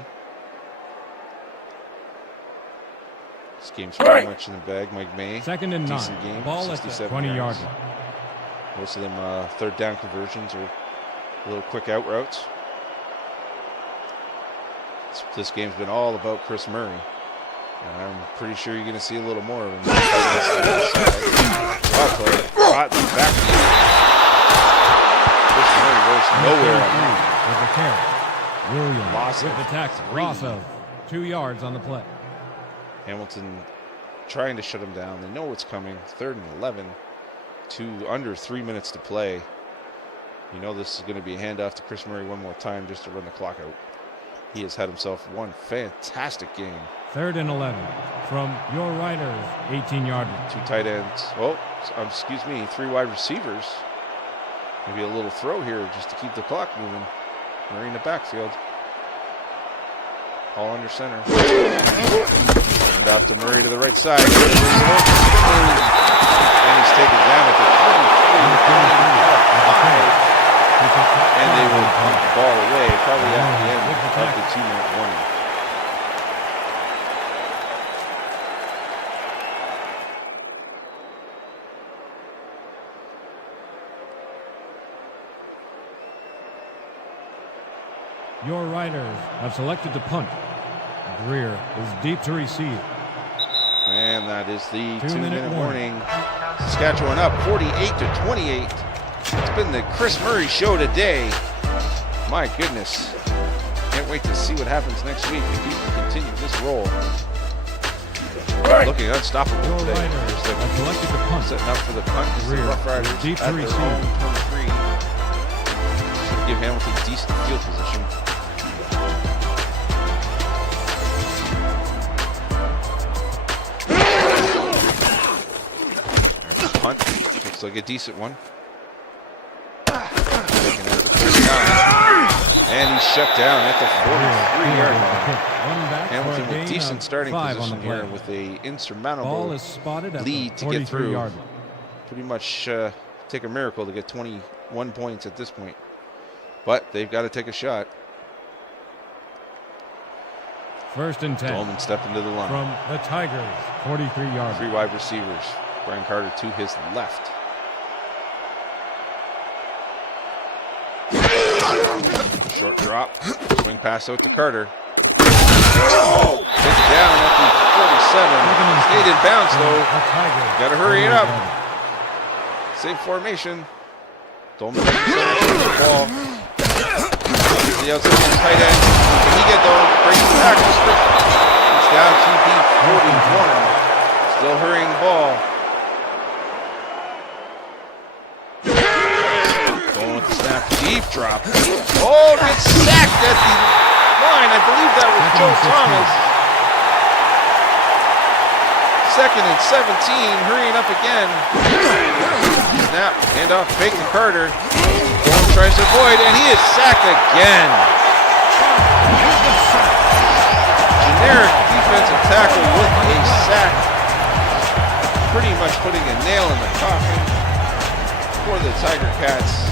This game's pretty much in the bag. Mike May. 2nd and 9. Decent game. Ball at the 20-yard line. Most of them 3rd down conversions or little quick out routes. This game's been all about Chris Murray. And I'm pretty sure you're going to see a little more of him. Back. Chris Murray goes nowhere. With the carry. Williams Loss with of the tackle. 3. Loss of 2 yards on the play. Hamilton trying to shut him down. They know what's coming. 3rd and 11. Under 3 minutes to play. You know this is going to be a handoff to Chris Murray one more time just to run the clock out. He has had himself one fantastic game. 3rd and 11 from your Riders, 18-yard line. 2 tight ends. Oh, excuse me, 3 wide receivers. Maybe a little throw here just to keep the clock moving. Murray in the backfield. All under center. And off to Murray to the right side. And he's taken down at the 23. And they will punt the ball away probably at the end of the 2-minute warning. Your Riders have selected to punt. Greer is deep to receive. And that is the 2-minute warning. Saskatchewan up 48-28. It's been the Chris Murray show today. My goodness. Can't wait to see what happens next week if he can continue this roll. Looking unstoppable Your today. Riders have selected to punt. Setting up for the punt is the Greer Rough Riders deep to at their receive. own 23. Should give Hamilton decent field position. There's the punt. Looks like a decent one. And he's shut down at the 43-yard line. Hamilton with decent starting position here with a insurmountable lead to get through. Pretty much take a miracle to get 21 points at this point. But they've got to take a shot. 1st and 10. Dolman stepped into the line. From the Tigers, 43-yard. 3 wide receivers. Brian Carter to his left. Short drop. Swing pass out to Carter. Oh! Taken down at the 47. Stayed in bounds though. Got to hurry it up. Save formation. Dolman the ball. The outside of the tight end. Can he get though? Breaks the tackle. It's down to the 41. Still hurrying the ball. With the snap, deep drop. Oh, gets sacked at the line. I believe that was Joe Thomas. 2nd and 17, hurrying up again. Snap, handoff, fake to Carter. Dolan tries to avoid, and he is sacked again. Generic defensive tackle with a sack. Pretty much putting a nail in the coffin for the Tiger Cats.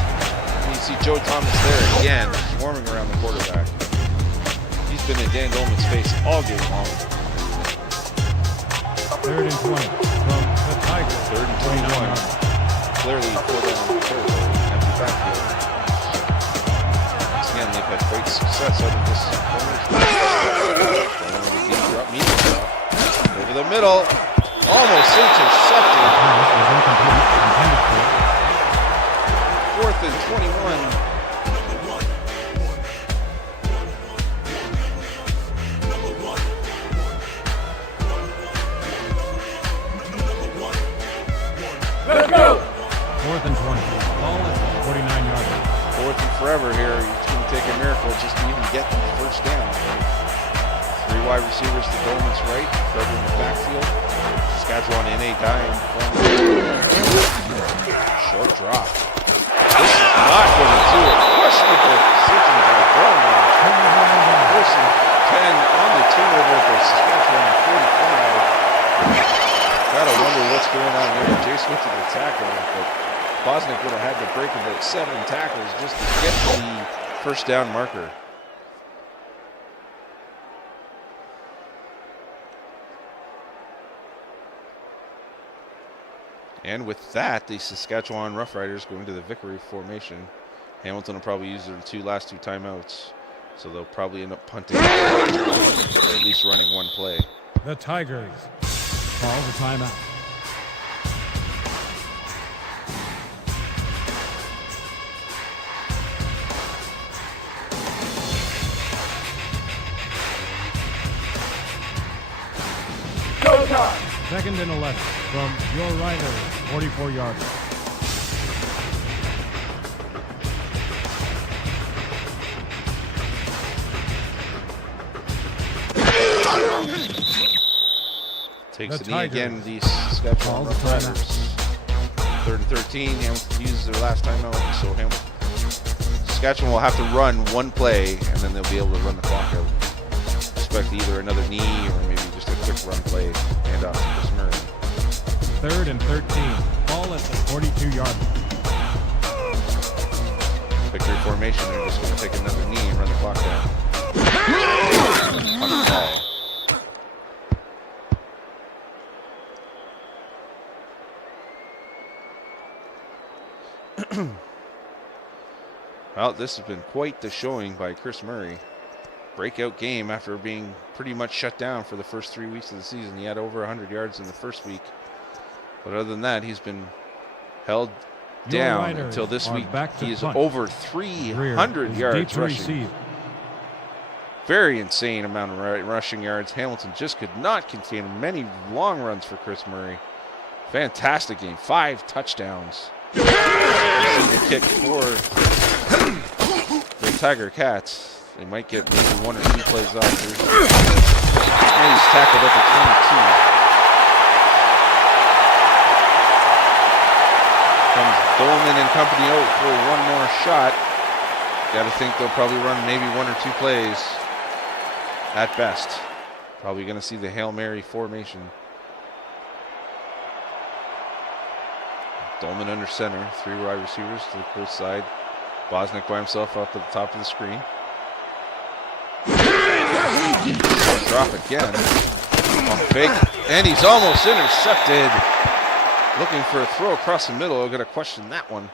And you see Joe Thomas there again, swarming around the quarterback. He's been in Dan Dolman's face all game long. 3rd and 20 from the Tigers. 3rd and 21. Clearly 4 down territory. Empty backfield. Once again, they've had great success out of this formation. Deep drop, medium drop. Over the middle. Almost intercepted. 4th and 21. Let's go! 4th and 20. Ball at 49-yard. 4th and forever here. It's going to take a miracle just to even get the first down. 3 wide receivers to Dolman's right. Further in the backfield. Saskatchewan NA dying. Short drop. This is not going to do it. Questionable decision by Dolman. 1st and 10 on the turnover for Saskatchewan 45. Gotta wonder what's going on there. Jay Smith to the tackle, but Bosnick would have had to break about 7 tackles just to get the first down marker. And with that, the Saskatchewan Roughriders go into the Vickery formation. Hamilton will probably use their last two timeouts, so they'll probably end up punting, or at least running one play. The Tigers call the timeout. Go time. 2nd and 11 from your Riders, 44 yards. Takes the knee again, the Saskatchewan Roughriders. 3rd and 13, Hamilton uses their last timeout, so Saskatchewan will have to run one play, and then they'll be able to run the clock out. Expect either another knee or maybe just a quick run play, hand off to Chris Murray. 3rd and 13, ball at the 42-yard line. Victory formation, they're just going to take another knee and run the clock down. On the ball. Well, this has been quite the showing by Chris Murray. Breakout game after being pretty much shut down for the first 3 weeks of the season. He had over 100 yards in the first week. But other than that, he's been held down until this week. He is over 300 yards rushing. Very insane amount of rushing yards. Hamilton just could not contain many long runs for Chris Murray. Fantastic game. 5 touchdowns. The kick for the Tiger Cats. They might get maybe 1 or 2 plays off here. And he's tackled up at 22. Comes Dolman and company out for one more shot. Got to think they'll probably run maybe 1 or 2 plays at best. Probably going to see the Hail Mary formation. Dolman under center, 3 wide receivers to the close side. Bosnick by himself up at the top of the screen. Drop again. Fake, and he's almost intercepted. Looking for a throw across the middle. I'm going to question that one.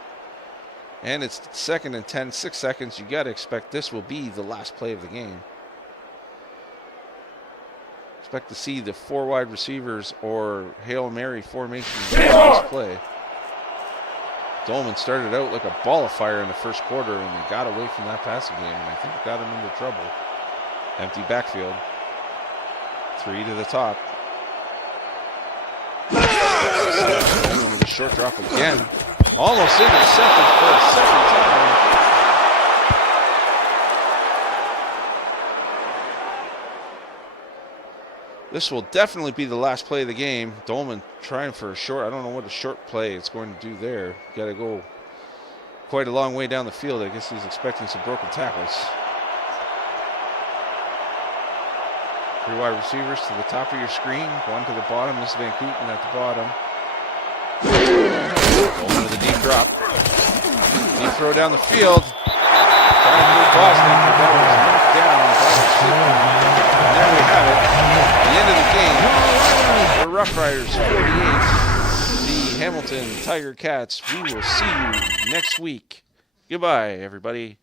And it's 2nd and 10, 6 seconds. You got to expect this will be the last play of the game. Expect to see the 4 wide receivers or Hail Mary formation in this play. Dolman started out like a ball of fire in the first quarter, and they got away from that passing game, and I think it got him into trouble. Empty backfield. 3 to the top. Dolman with a short drop again. Almost intercepted for a second time. This will definitely be the last play of the game. Dolman trying for a short. I don't know what a short play it's going to do there. Got to go quite a long way down the field. I guess he's expecting some broken tackles. 3 wide receivers to the top of your screen. 1 to the bottom. This is Van Kooten at the bottom. Dolman with a deep drop. Deep throw down the field. Trying to move Boston, but that was knocked down by the receiver. And there we have it. The end of the game. The Roughriders 48. The Hamilton Tiger Cats. We will see you next week. Goodbye, everybody.